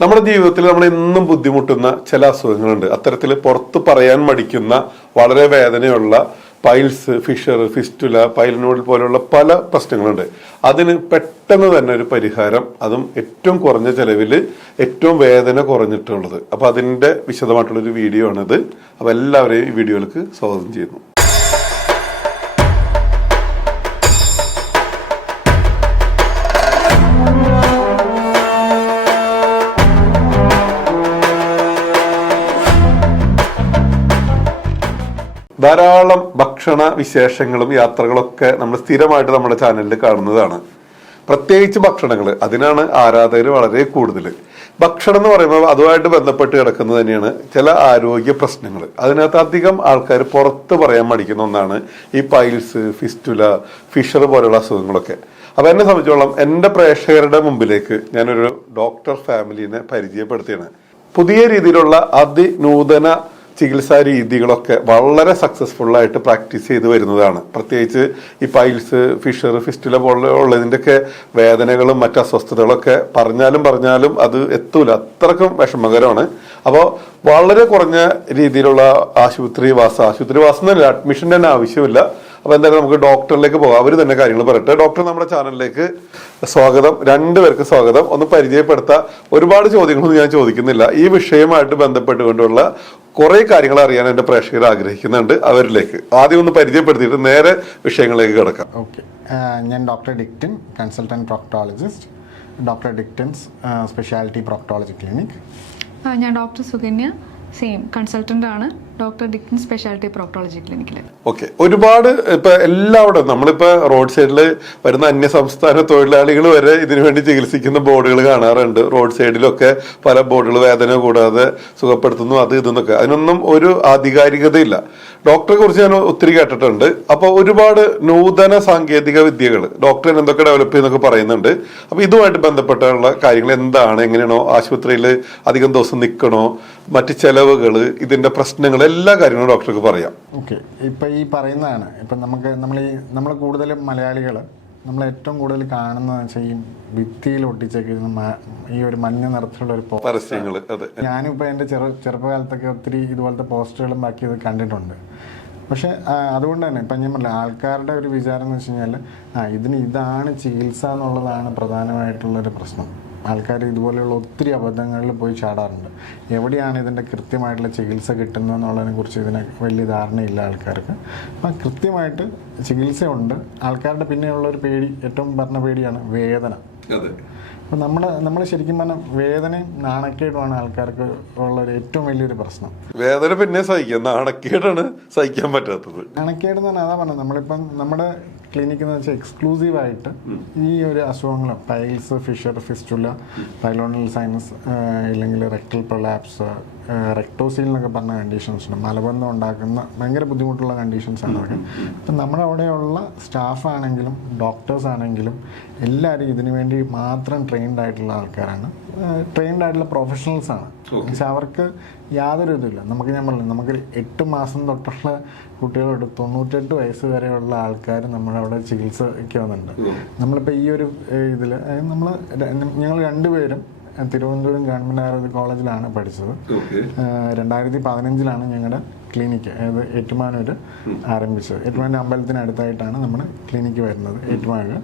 നമ്മുടെ ജീവിതത്തിൽ നമ്മൾ എന്നും ബുദ്ധിമുട്ടുന്ന ചില അസുഖങ്ങളുണ്ട്. അത്തരത്തിൽ പുറത്ത് പറയാൻ മടിക്കുന്ന വളരെ വേദനയുള്ള പൈൽസ്, ഫിഷർ, ഫിസ്റ്റുല, പൈലിനോഡ് പോലുള്ള പല പ്രശ്നങ്ങളുണ്ട്. അതിന് പെട്ടെന്ന് തന്നെ ഒരു പരിഹാരം, അതും ഏറ്റവും കുറഞ്ഞ ചെലവിൽ ഏറ്റവും വേദന കുറഞ്ഞിട്ടുള്ളത്. അപ്പൊ അതിന്റെ വിശദമായിട്ടുള്ളൊരു വീഡിയോ ആണിത്. അപ്പൊ എല്ലാവരെയും ഈ വീഡിയോയിലേക്ക് സ്വാഗതം ചെയ്യുന്നു. ധാരാളം ഭക്ഷണ വിശേഷങ്ങളും യാത്രകളൊക്കെ നമ്മൾ സ്ഥിരമായിട്ട് നമ്മുടെ ചാനലിൽ കാണുന്നതാണ്. പ്രത്യേകിച്ച് ഭക്ഷണങ്ങൾ, അതിനാണ് ആരാധകർ വളരെ കൂടുതൽ. ഭക്ഷണം എന്ന് പറയുമ്പോൾ അതുമായിട്ട് ബന്ധപ്പെട്ട് കിടക്കുന്നത് തന്നെയാണ് ചില ആരോഗ്യ പ്രശ്നങ്ങൾ. അതിനകത്ത് അധികം ആൾക്കാർ പുറത്ത് പറയാൻ മടിക്കുന്ന ഒന്നാണ് ഈ പൈൽസ്, ഫിസ്റ്റുല, ഫിഷർ പോലുള്ള അസുഖങ്ങളൊക്കെ. അപ്പൊ എന്നെ സംബന്ധിച്ചോളം എൻ്റെ പ്രേക്ഷകരുടെ മുമ്പിലേക്ക് ഞാനൊരു ഡോക്ടർ ഫാമിലിനെ പരിചയപ്പെടുത്തിയാണ്. പുതിയ രീതിയിലുള്ള അതിനൂതന ചികിത്സാ രീതികളൊക്കെ വളരെ സക്സസ്ഫുൾ ആയിട്ട് പ്രാക്ടീസ് ചെയ്ത് വരുന്നതാണ്. പ്രത്യേകിച്ച് ഈ പൈൽസ്, ഫിഷർ, ഫിസ്റ്റുല പോലുള്ളതിൻ്റെയൊക്കെ വേദനകളും മറ്റു അസ്വസ്ഥതകളൊക്കെ പറഞ്ഞാലും അത് എത്തൂല, അത്രക്കും വിഷമകരമാണ്. അപ്പോൾ വളരെ കുറഞ്ഞ രീതിയിലുള്ള ആശുപത്രി വാസം തന്നെ, അഡ്മിഷൻ തന്നെ ആവശ്യമില്ല. അപ്പൊ എന്തായാലും നമുക്ക് ഡോക്ടറിലേക്ക് പോകാം. അവർ തന്നെ കാര്യങ്ങൾ പറയട്ടെ. ഡോക്ടർ നമ്മുടെ ചാനലിലേക്ക് സ്വാഗതം. രണ്ടുപേർക്ക് സ്വാഗതം. ഒന്ന് പരിചയപ്പെടുത്താം. ഒരുപാട് ചോദ്യങ്ങളൊന്നും ഞാൻ ചോദിക്കുന്നില്ല. ഈ വിഷയമായിട്ട് ബന്ധപ്പെട്ടുകൊണ്ടുള്ള കുറെ കാര്യങ്ങൾ അറിയാൻ എൻ്റെ പ്രേക്ഷകർ ആഗ്രഹിക്കുന്നുണ്ട്. അവരിലേക്ക് ആദ്യം ഒന്ന് പരിചയപ്പെടുത്തിയിട്ട് നേരെ വിഷയങ്ങളിലേക്ക് കിടക്കാം. ഓക്കെ, ഞാൻ ഡോക്ടർ ഡിക്റ്റിൻ, കൺസൾട്ടൻറ്റ് പ്രോക്ടോളജിസ്റ്റ്, ഡോക്ടർ ഡിക്റ്റിൻസ് സ്പെഷ്യാലിറ്റി പ്രോക്ടോളജി ക്ലിനിക്. ഞാൻ ഡോക്ടർ സുകന്യ, സെയിം കൺസൾട്ടൻ്റ് ആണ്, ഡോക്ടർ ഡിക്റ്റിൻ സ്പെഷ്യാലിറ്റി പ്രോക്ടോളജി ക്ലിനിക്കിൽ. ഓക്കെ, ഒരുപാട് ഇപ്പൊ എല്ലാവരും നമ്മളിപ്പോ റോഡ് സൈഡിൽ വരുന്ന അന്യ സംസ്ഥാന തൊഴിലാളികൾ വരെ ഇതിനു വേണ്ടി ചികിത്സിക്കുന്ന ബോർഡുകൾ കാണാറുണ്ട്. റോഡ് സൈഡിലൊക്കെ പല ബോർഡുകൾ വേദന കൂടാതെ സുഖപ്പെടുത്തുന്നു, അത് ഇതെന്നൊക്കെ. അതിനൊന്നും ഒരു ആധികാരികതയില്ല. ഡോക്ടറെ കുറിച്ച് ഞാൻ ഒത്തിരി കേട്ടിട്ടുണ്ട്. അപ്പൊ ഒരുപാട് നൂതന സാങ്കേതിക വിദ്യകൾ ഡോക്ടർ എന്തൊക്കെ ഡെവലപ്പ് ചെയ്യുന്നൊക്കെ പറയുന്നുണ്ട്. അപ്പൊ ഇതുമായിട്ട് ബന്ധപ്പെട്ടുള്ള കാര്യങ്ങൾ എന്താണ്, എങ്ങനെയാണോ, ആശുപത്രിയിൽ അധികം ദിവസം നിൽക്കണോ, മറ്റ് ചെലവുകൾ, ഇതിന്റെ പ്രശ്നങ്ങൾ, എല്ലാ കാര്യങ്ങളും ഡോക്ടർക്ക് പറയാം. ഓക്കെ, ഇപ്പം ഈ പറയുന്നതാണ്. ഇപ്പം നമ്മൾ കൂടുതലും മലയാളികൾ നമ്മൾ ഏറ്റവും കൂടുതൽ കാണുന്നതെന്ന് വെച്ചാൽ ഈ ഭിത്തിയിൽ ഒട്ടിച്ചേക്കുന്ന ഈ ഒരു മഞ്ഞ നിറത്തിലുള്ള ഒരു പരസ്യങ്ങൾ. ഞാനിപ്പോൾ എൻ്റെ ചെറുപ്പകാലത്തൊക്കെ ഒത്തിരി ഇതുപോലത്തെ പോസ്റ്ററുകളും ബാക്കി ഇത് കണ്ടിട്ടുണ്ട്. പക്ഷെ അതുകൊണ്ട് തന്നെ ഇപ്പം ഞാൻ പറഞ്ഞില്ല, ആൾക്കാരുടെ ഒരു വിചാരം എന്ന് വെച്ച് കഴിഞ്ഞാൽ ഇതാണ് ചികിത്സ എന്നുള്ളതാണ് പ്രധാനമായിട്ടുള്ളൊരു പ്രശ്നം. ആൾക്കാർ ഇതുപോലെയുള്ള ഒത്തിരി അബദ്ധങ്ങളിൽ പോയി ചാടാറുണ്ട്. എവിടെയാണ് ഇതിൻ്റെ കൃത്യമായിട്ടുള്ള ചികിത്സ കിട്ടുന്നതെന്നുള്ളതിനെ കുറിച്ച് ഇതിന് വലിയ ധാരണയില്ല ആൾക്കാർക്ക്. അപ്പം കൃത്യമായിട്ട് ചികിത്സയുണ്ട്. ആൾക്കാരുടെ പിന്നെയുള്ളൊരു പേടി, ഏറ്റവും പറഞ്ഞ പേടിയാണ് വേദന. അപ്പം നമ്മൾ ശരിക്കും പറഞ്ഞാൽ വേദനയും നാണക്കേടുമാണ് ആൾക്കാർക്ക് ഉള്ളൊരു ഏറ്റവും വലിയൊരു പ്രശ്നം. വേദന പിന്നെ സഹിക്കാം, നാണക്കേടാണ് സഹിക്കാൻ പറ്റാത്തത്. നാണക്കേട് എന്ന് പറഞ്ഞാൽ അതാ പറഞ്ഞത്. നമ്മളിപ്പം നമ്മുടെ ക്ലിനിക്ക് എന്ന് വെച്ചാൽ എക്സ്ക്ലൂസീവായിട്ട് ഈ ഒരു അസുഖങ്ങൾ, പൈൽസ്, ഫിഷർ, ഫിസ്റ്റുല, പൈലോണൽ സൈനസ്, ഇല്ലെങ്കിൽ റെക്ടൽ പ്രൊലാപ്സ്, റെക്ടോസീൽ എന്നൊക്കെ പറഞ്ഞ കണ്ടീഷൻസ് ഉണ്ട്. മലബന്ധം ഉണ്ടാക്കുന്ന ഭയങ്കര ബുദ്ധിമുട്ടുള്ള കണ്ടീഷൻസാണ് അതൊക്കെ. അപ്പം നമ്മുടെ അവിടെയുള്ള സ്റ്റാഫ് ആണെങ്കിലും ഡോക്ടേഴ്സ് ആണെങ്കിലും എല്ലാവരും ഇതിനു വേണ്ടി മാത്രം ട്രെയിൻഡ് ആയിട്ടുള്ള ആൾക്കാരാണ്, ട്രെയിൻഡ് ആയിട്ടുള്ള പ്രൊഫഷണൽസാണ്. പക്ഷെ അവർക്ക് യാതൊരു ഇതുമില്ല. ഞാൻ പറഞ്ഞു, നമുക്ക് 8 മാസം തൊട്ടുള്ള കുട്ടികളോട് 98 വയസ്സ് വരെയുള്ള ആൾക്കാർ നമ്മളവിടെ ചികിത്സയ്ക്ക് വന്നിട്ടുണ്ട്. നമ്മളിപ്പോൾ ഈ ഒരു ഇതിൽ ഞങ്ങൾ രണ്ടുപേരും തിരുവനന്തപുരം ഗവൺമെൻറ് ആയുർവേദിക് കോളേജിലാണ് പഠിച്ചത്. 2015 ഞങ്ങളുടെ ക്ലിനിക്ക്, അതായത് ഏറ്റുമാനൂർ ആരംഭിച്ചത്. ഏറ്റുമാനൂർ അമ്പലത്തിനടുത്തായിട്ടാണ് നമ്മുടെ ക്ലിനിക്ക് വരുന്നത്, ഏറ്റുമാനൂർ.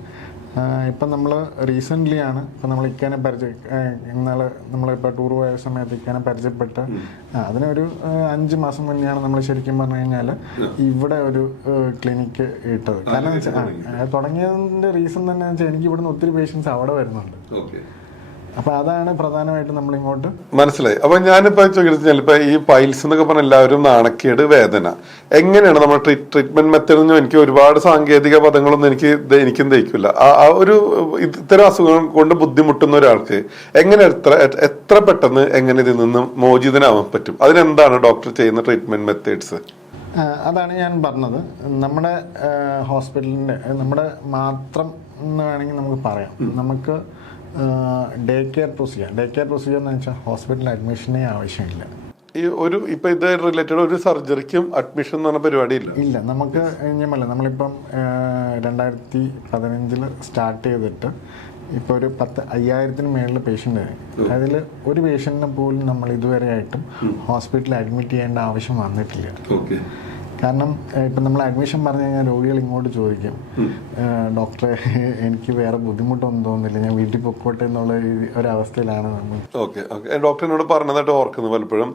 ഇപ്പം നമ്മൾ റീസെൻ്റ്ലി ആണ് ഇപ്പം നമ്മൾ ഇക്കാനെ ഇന്നാളെ നമ്മളിപ്പോൾ ടൂർ പോയ സമയത്ത് ഇക്കാനെ പരിചയപ്പെട്ട് അതിനൊരു 5 മാസം മുന്നെയാണ് നമ്മൾ ശരിക്കും പറഞ്ഞു കഴിഞ്ഞാൽ ഇവിടെ ഒരു ക്ലിനിക്ക് ഇട്ടത്. കാരണം എന്ന് വെച്ചാൽ തുടങ്ങിയതിൻ്റെ റീസൺ തന്നെ വെച്ചാൽ എനിക്ക് ഇവിടുന്ന് ഒത്തിരി പേഷ്യൻസ് അവിടെ വരുന്നുണ്ട്. അപ്പൊ അതാണ് പ്രധാനമായിട്ടും നമ്മളിങ്ങോട്ട് മനസ്സിലായി. അപ്പൊ ഞാനിപ്പോ ചോദിച്ചാൽ ഇപ്പൊ ഈ പൈൽസ് എന്നൊക്കെ പറഞ്ഞ എല്ലാവരും നാണക്കേട്, വേദന, എങ്ങനെയാണ് നമ്മൾ ട്രീറ്റ്മെന്റ് മെത്തേഡ്? എനിക്ക് ഒരുപാട് സാങ്കേതിക പദങ്ങളൊന്നും എനിക്കും ദഹിക്കില്ല. ആ ഒരു ഇത്തരം അസുഖങ്ങൾ കൊണ്ട് ബുദ്ധിമുട്ടുന്ന ഒരാൾക്ക് എങ്ങനെ എത്ര പെട്ടെന്ന് എങ്ങനെ ഇതിൽ നിന്ന് മോചിതനാവാൻ പറ്റും? അതിനെന്താണ് ഡോക്ടർ ചെയ്യുന്ന ട്രീറ്റ്മെന്റ് മെത്തേഡ്സ്? അതാണ് ഞാൻ പറഞ്ഞത്. നമ്മുടെ ഹോസ്പിറ്റലിന്റെ നമ്മുടെ മാത്രം എന്ന് വേണമെങ്കിൽ നമുക്ക് പറയാം. നമുക്ക് ഡേ കെയർ പ്രൊസീജിയർ എന്ന് വെച്ചാൽ ഹോസ്പിറ്റലിൽ അഡ്മിഷനേ ആവശ്യമില്ല. ഈ ഒരു ഇപ്പൊ ഇത് റിലേറ്റഡ് ഒരു സർജറിക്കും അഡ്മിഷൻ എന്ന് പറഞ്ഞ പരിപാടി ഇല്ല. നമുക്ക് നമ്മളിപ്പം 2015 സ്റ്റാർട്ട് ചെയ്തിട്ട് ഇപ്പോൾ ഒരു 5000-ന് മേളിൽ പേഷ്യൻ്റ് അതിൽ ഒരു പേഷ്യൻറ്റിനെ പോലും നമ്മൾ ഇതുവരെയായിട്ടും ഹോസ്പിറ്റലിൽ അഡ്മിറ്റ് ചെയ്യേണ്ട ആവശ്യം വന്നിട്ടില്ല. കാരണം ഇപ്പം നമ്മൾ അഡ്മിഷൻ പറഞ്ഞു കഴിഞ്ഞാൽ രോഗികൾ ഇങ്ങോട്ട് ചോദിക്കും, ഡോക്ടറെ എനിക്ക് വേറെ ബുദ്ധിമുട്ടൊന്നും തോന്നുന്നില്ല, ഞാൻ വീട്ടിൽ പൊക്കോട്ടെ എന്നുള്ള ഒരവസ്ഥയിലാണ് നമ്മൾ. ഓക്കെ ഡോക്ടറിനോട് പറഞ്ഞതായിട്ട് ഓർക്കുന്നു. പലപ്പോഴും